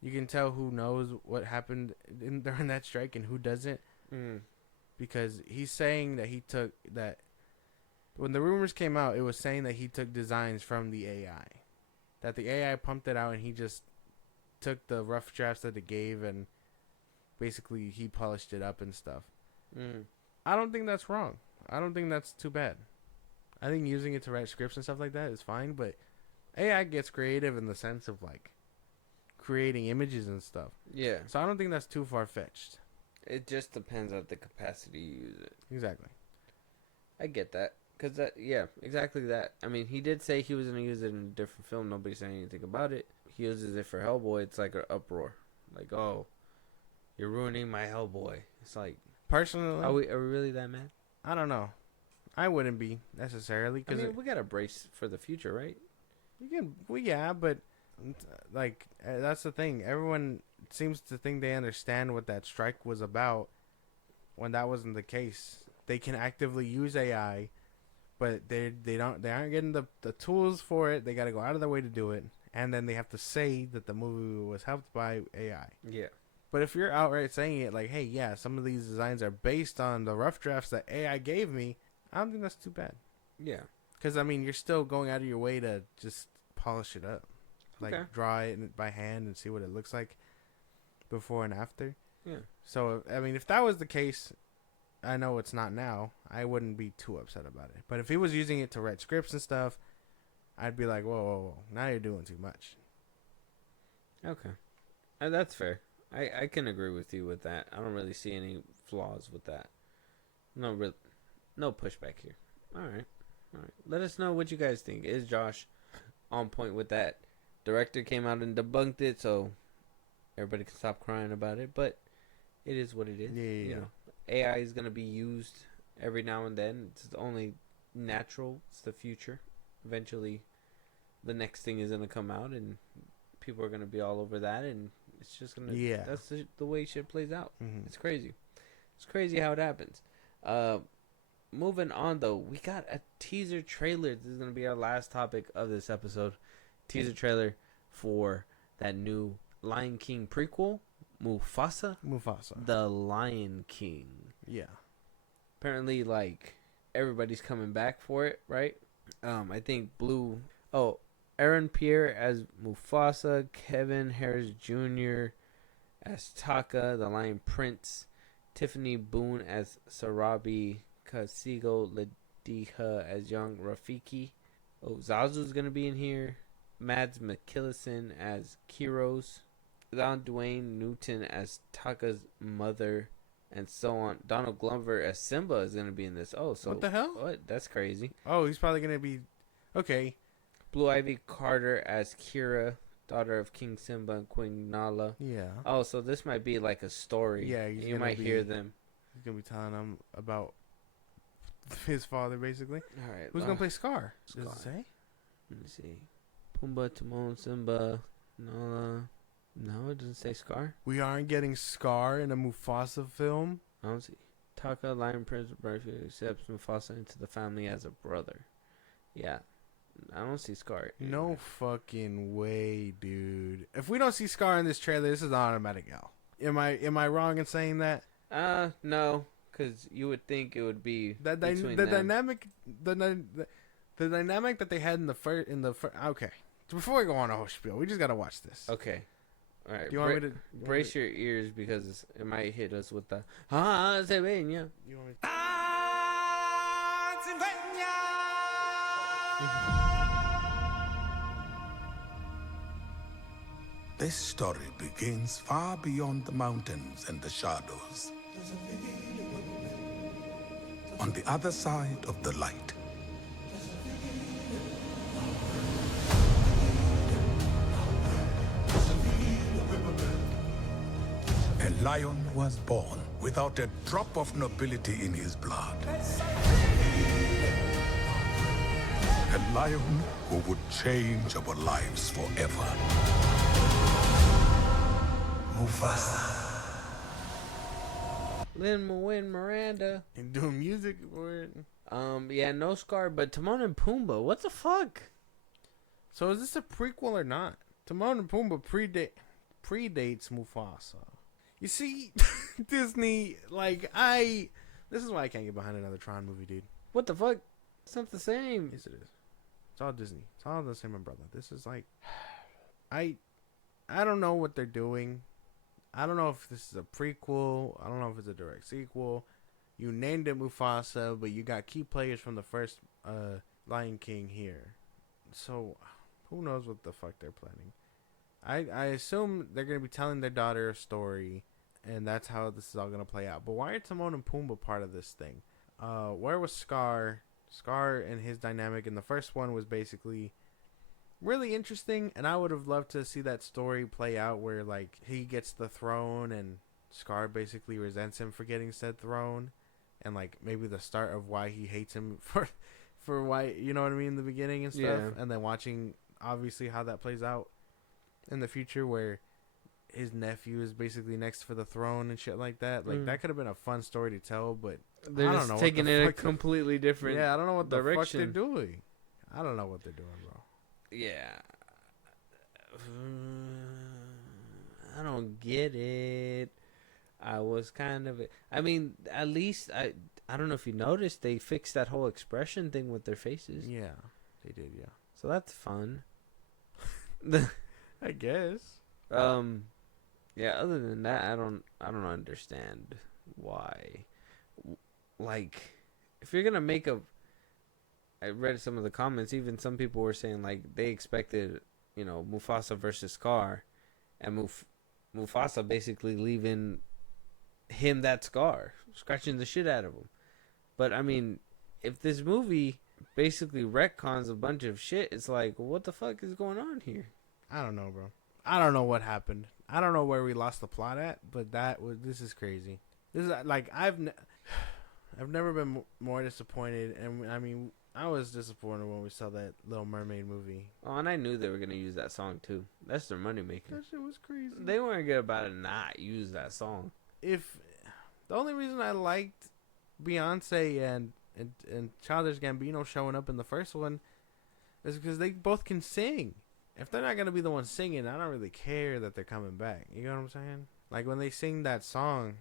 you can tell who knows what happened during that strike and who doesn't. Because he's saying that he took that. When the rumors came out, it was saying that he took designs from the AI. That the AI pumped it out and he just took the rough drafts that it gave and basically he polished it up and stuff. I don't think that's wrong. I don't think that's too bad. I think using it to write scripts and stuff like that is fine, but AI gets creative in the sense of like creating images and stuff. Yeah. So I don't think that's too far-fetched. It just depends on the capacity you use it. Exactly. I get that. Because yeah, exactly that. I mean, he did say he was going to use it in a different film. Nobody's saying anything about it. He uses it for Hellboy. It's like an uproar. Like, oh, you're ruining my Hellboy. It's like... Personally... Are we really that mad? I don't know. I wouldn't be, necessarily. I mean, we got to brace for the future, right? Yeah, but... Like, that's the thing. Everyone seems to think they understand what that strike was about when that wasn't the case. They can actively use AI, but they aren't getting the tools for it. They got to go out of their way to do it, and then they have to say that the movie was helped by AI. Yeah. But if you're outright saying it like, hey, yeah, some of these designs are based on the rough drafts that AI gave me, I don't think that's too bad. Yeah. Because, I mean, you're still going out of your way to just polish it up. Like, draw it by hand and see what it looks like before and after. Yeah. So, I mean, if that was the case, I know it's not now, I wouldn't be too upset about it. But if he was using it to write scripts and stuff, I'd be like, whoa, now you're doing too much. Okay. That's fair. I can agree with you with that. I don't really see any flaws with that. No pushback here. All right. Let us know what you guys think. Is Josh on point with that? Director came out and debunked it, so everybody can stop crying about it. But it is what it is. Yeah. You know, AI is going to be used every now and then. It's only natural. It's the future. Eventually, the next thing is going to come out, and people are going to be all over that, and it's just going to... Yeah. That's the way shit plays out. Mm-hmm. It's crazy. It's crazy how it happens. Moving on, though, we got a teaser trailer. This is going to be our last topic of this episode. Teaser trailer for that new Lion King prequel, Mufasa. The Lion King. Yeah. Apparently, like, everybody's coming back for it, right? I think Aaron Pierre as Mufasa, Kevin Harris Jr. as Taka, the Lion Prince, Tiffany Boone as Sarabi, Kasigo Ladiha as young Rafiki. Zazu's gonna be in here. Mads Mikkelsen as Kiros. Don Dwayne Newton as Taka's mother, and so on. Donald Glover as Simba is gonna be in this. Oh, so what the hell? What? That's crazy. Oh, he's probably gonna be okay. Blue Ivy Carter as Kira, daughter of King Simba and Queen Nala. Yeah. Oh, so this might be like a story. Yeah, you might hear them. He's gonna be telling them about his father, basically. All right. Who's gonna play Scar? Does it say? Let me see. Pumbaa, Timon, Simba, Nala. No, it doesn't say Scar. We aren't getting Scar in a Mufasa film. I don't see. Taka, Lion Prince of Berkeley, accepts Mufasa into the family as a brother. Yeah. I don't see Scar. No fucking way, dude. If we don't see Scar in this trailer, this is an automatic L. Am I wrong in saying that? No, because you would think it would be the dynamic that they had in the first. Okay, before we go on a whole spiel, we just gotta watch this. Okay. All right. Do you want me to brace your ears because it might hit us with the se ven, yeah. You want me This story begins far beyond the mountains and the shadows. On the other side of the light. A lion was born without a drop of nobility in his blood. A lion who would change our lives forever. Mufasa. Lin-Manuel Miranda. And doing music for it. Yeah, no Scar, but Timon and Pumbaa. What the fuck? So is this a prequel or not? Timon and Pumbaa predates Mufasa. You see, Disney, this is why I can't get behind another Tron movie, dude. What the fuck? It's not the same. Yes, it is. It's all Disney. It's all the same umbrella. This is like, I don't know what they're doing. I don't know if this is a prequel. I don't know if it's a direct sequel. You named it Mufasa, but you got key players from the first Lion King here. So, who knows what the fuck they're planning. I assume they're going to be telling their daughter a story, and that's how this is all going to play out. But why are Timon and Pumbaa part of this thing? Where was Scar? Scar and his dynamic in the first one was basically really interesting, and I would have loved to see that story play out where, like, he gets the throne and Scar basically resents him for getting said throne, and, like, maybe the start of why he hates him for why, you know what I mean, in the beginning and stuff, Yeah. and then watching, obviously, how that plays out in the future where his nephew is basically next for the throne and shit like that. Like, that could have been a fun story to tell, but They're I don't just know taking what the it a fuck completely different yeah, I don't know what the fuck direction. they're doing. I don't know what they're doing, bro. Yeah. I don't get it. I was kind of... I mean, at least... I don't know if you noticed, they fixed that whole expression thing with their faces. Yeah, they did, yeah. So that's fun. I guess. Yeah, other than that, I don't understand why. Like, if you're gonna make a... I read some of the comments, even some people were saying, like, they expected, you know, Mufasa versus Scar, and Mufasa basically leaving him that scar, scratching the shit out of him. But, I mean, if this movie basically retcons a bunch of shit, it's like, what the fuck is going on here? I don't know, bro. I don't know what happened. I don't know where we lost the plot at, but this is crazy. This is, like, I've never been more disappointed, and, I mean, I was disappointed when we saw that Little Mermaid movie. Oh, and I knew they were going to use that song, too. That's their money maker. That shit was crazy. They weren't good about it not use that song. If the only reason I liked Beyonce and Childish Gambino showing up in the first one is because they both can sing. If they're not going to be the ones singing, I don't really care that they're coming back. You know what I'm saying? Like when they sing that song,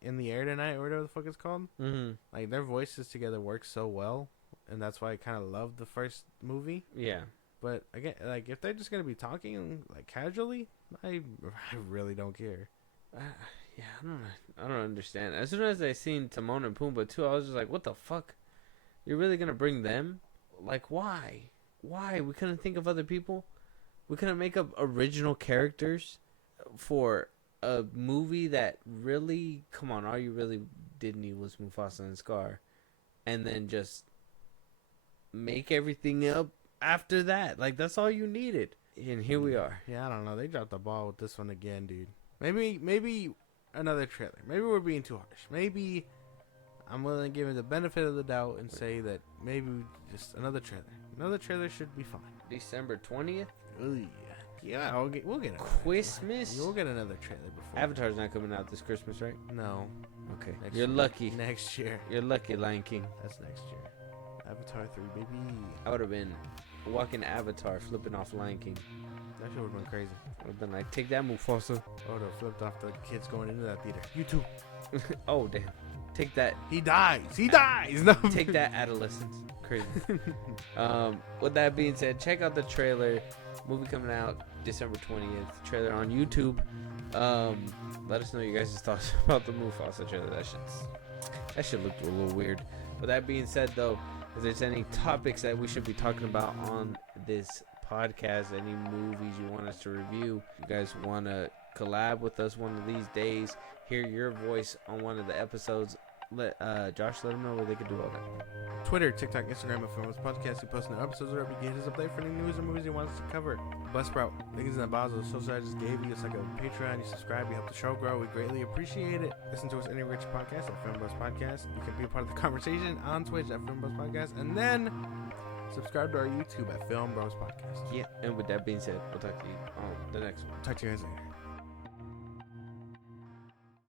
In the Air Tonight, or whatever the fuck it's called. Mm-hmm. Like their voices together work so well, and that's why I kind of loved the first movie. Yeah. But again, like if they're just gonna be talking like casually, I really don't care. Yeah, I don't understand. As soon as I seen Timon and Pumbaa too, I was just like, what the fuck? You're really gonna bring them? Like, why? Why? We couldn't think of other people? We couldn't make up original characters for a movie that really... Come on, all you really did need was Mufasa and Scar. And then just make everything up after that. Like, that's all you needed. And here we are. Yeah, I don't know. They dropped the ball with this one again, dude. Maybe another trailer. Maybe we're being too harsh. Maybe I'm willing to give it the benefit of the doubt and say that maybe just another trailer. Another trailer should be fine. December 20th? Ooh, yeah, we'll get Christmas? We'll get another trailer before. Avatar's not coming out this Christmas, right? No. Okay. Next You're year. lucky. Next year. You're lucky, Lion King. That's next year. Avatar 3, baby. I would have been walking Avatar, flipping off Lion King. That shit would have been crazy. I would have been like, take that, Mufasa. I would have flipped off the kids going into that theater. You too. Oh, damn. Take that. He dies. He dies. No. Take that, adolescence. Crazy. With that being said, check out the trailer. Movie coming out December 20th. Trailer on YouTube. Let us know your guys' thoughts about the Mufasa trailer. That shit looked a little weird. With that being said, though, if there's any topics that we should be talking about on this podcast, any movies you want us to review, you guys want to collab with us one of these days, hear your voice on one of the episodes, let them know where they can do all that. Twitter, TikTok, Instagram, and FilmBros Podcast. We post new episodes wherever you get his update for any news or movies you want us to cover. Buzzsprout, links in the bio of the social I just gave you. It's like a Patreon. You subscribe, you help the show grow. We greatly appreciate it. Listen to us any rich podcast at FilmBros Podcast. You can be a part of the conversation on Twitch at FilmBros Podcast, and then subscribe to our YouTube at FilmBros Podcast. Yeah, and with that being said, we'll talk to you on the next one. Talk to you guys later.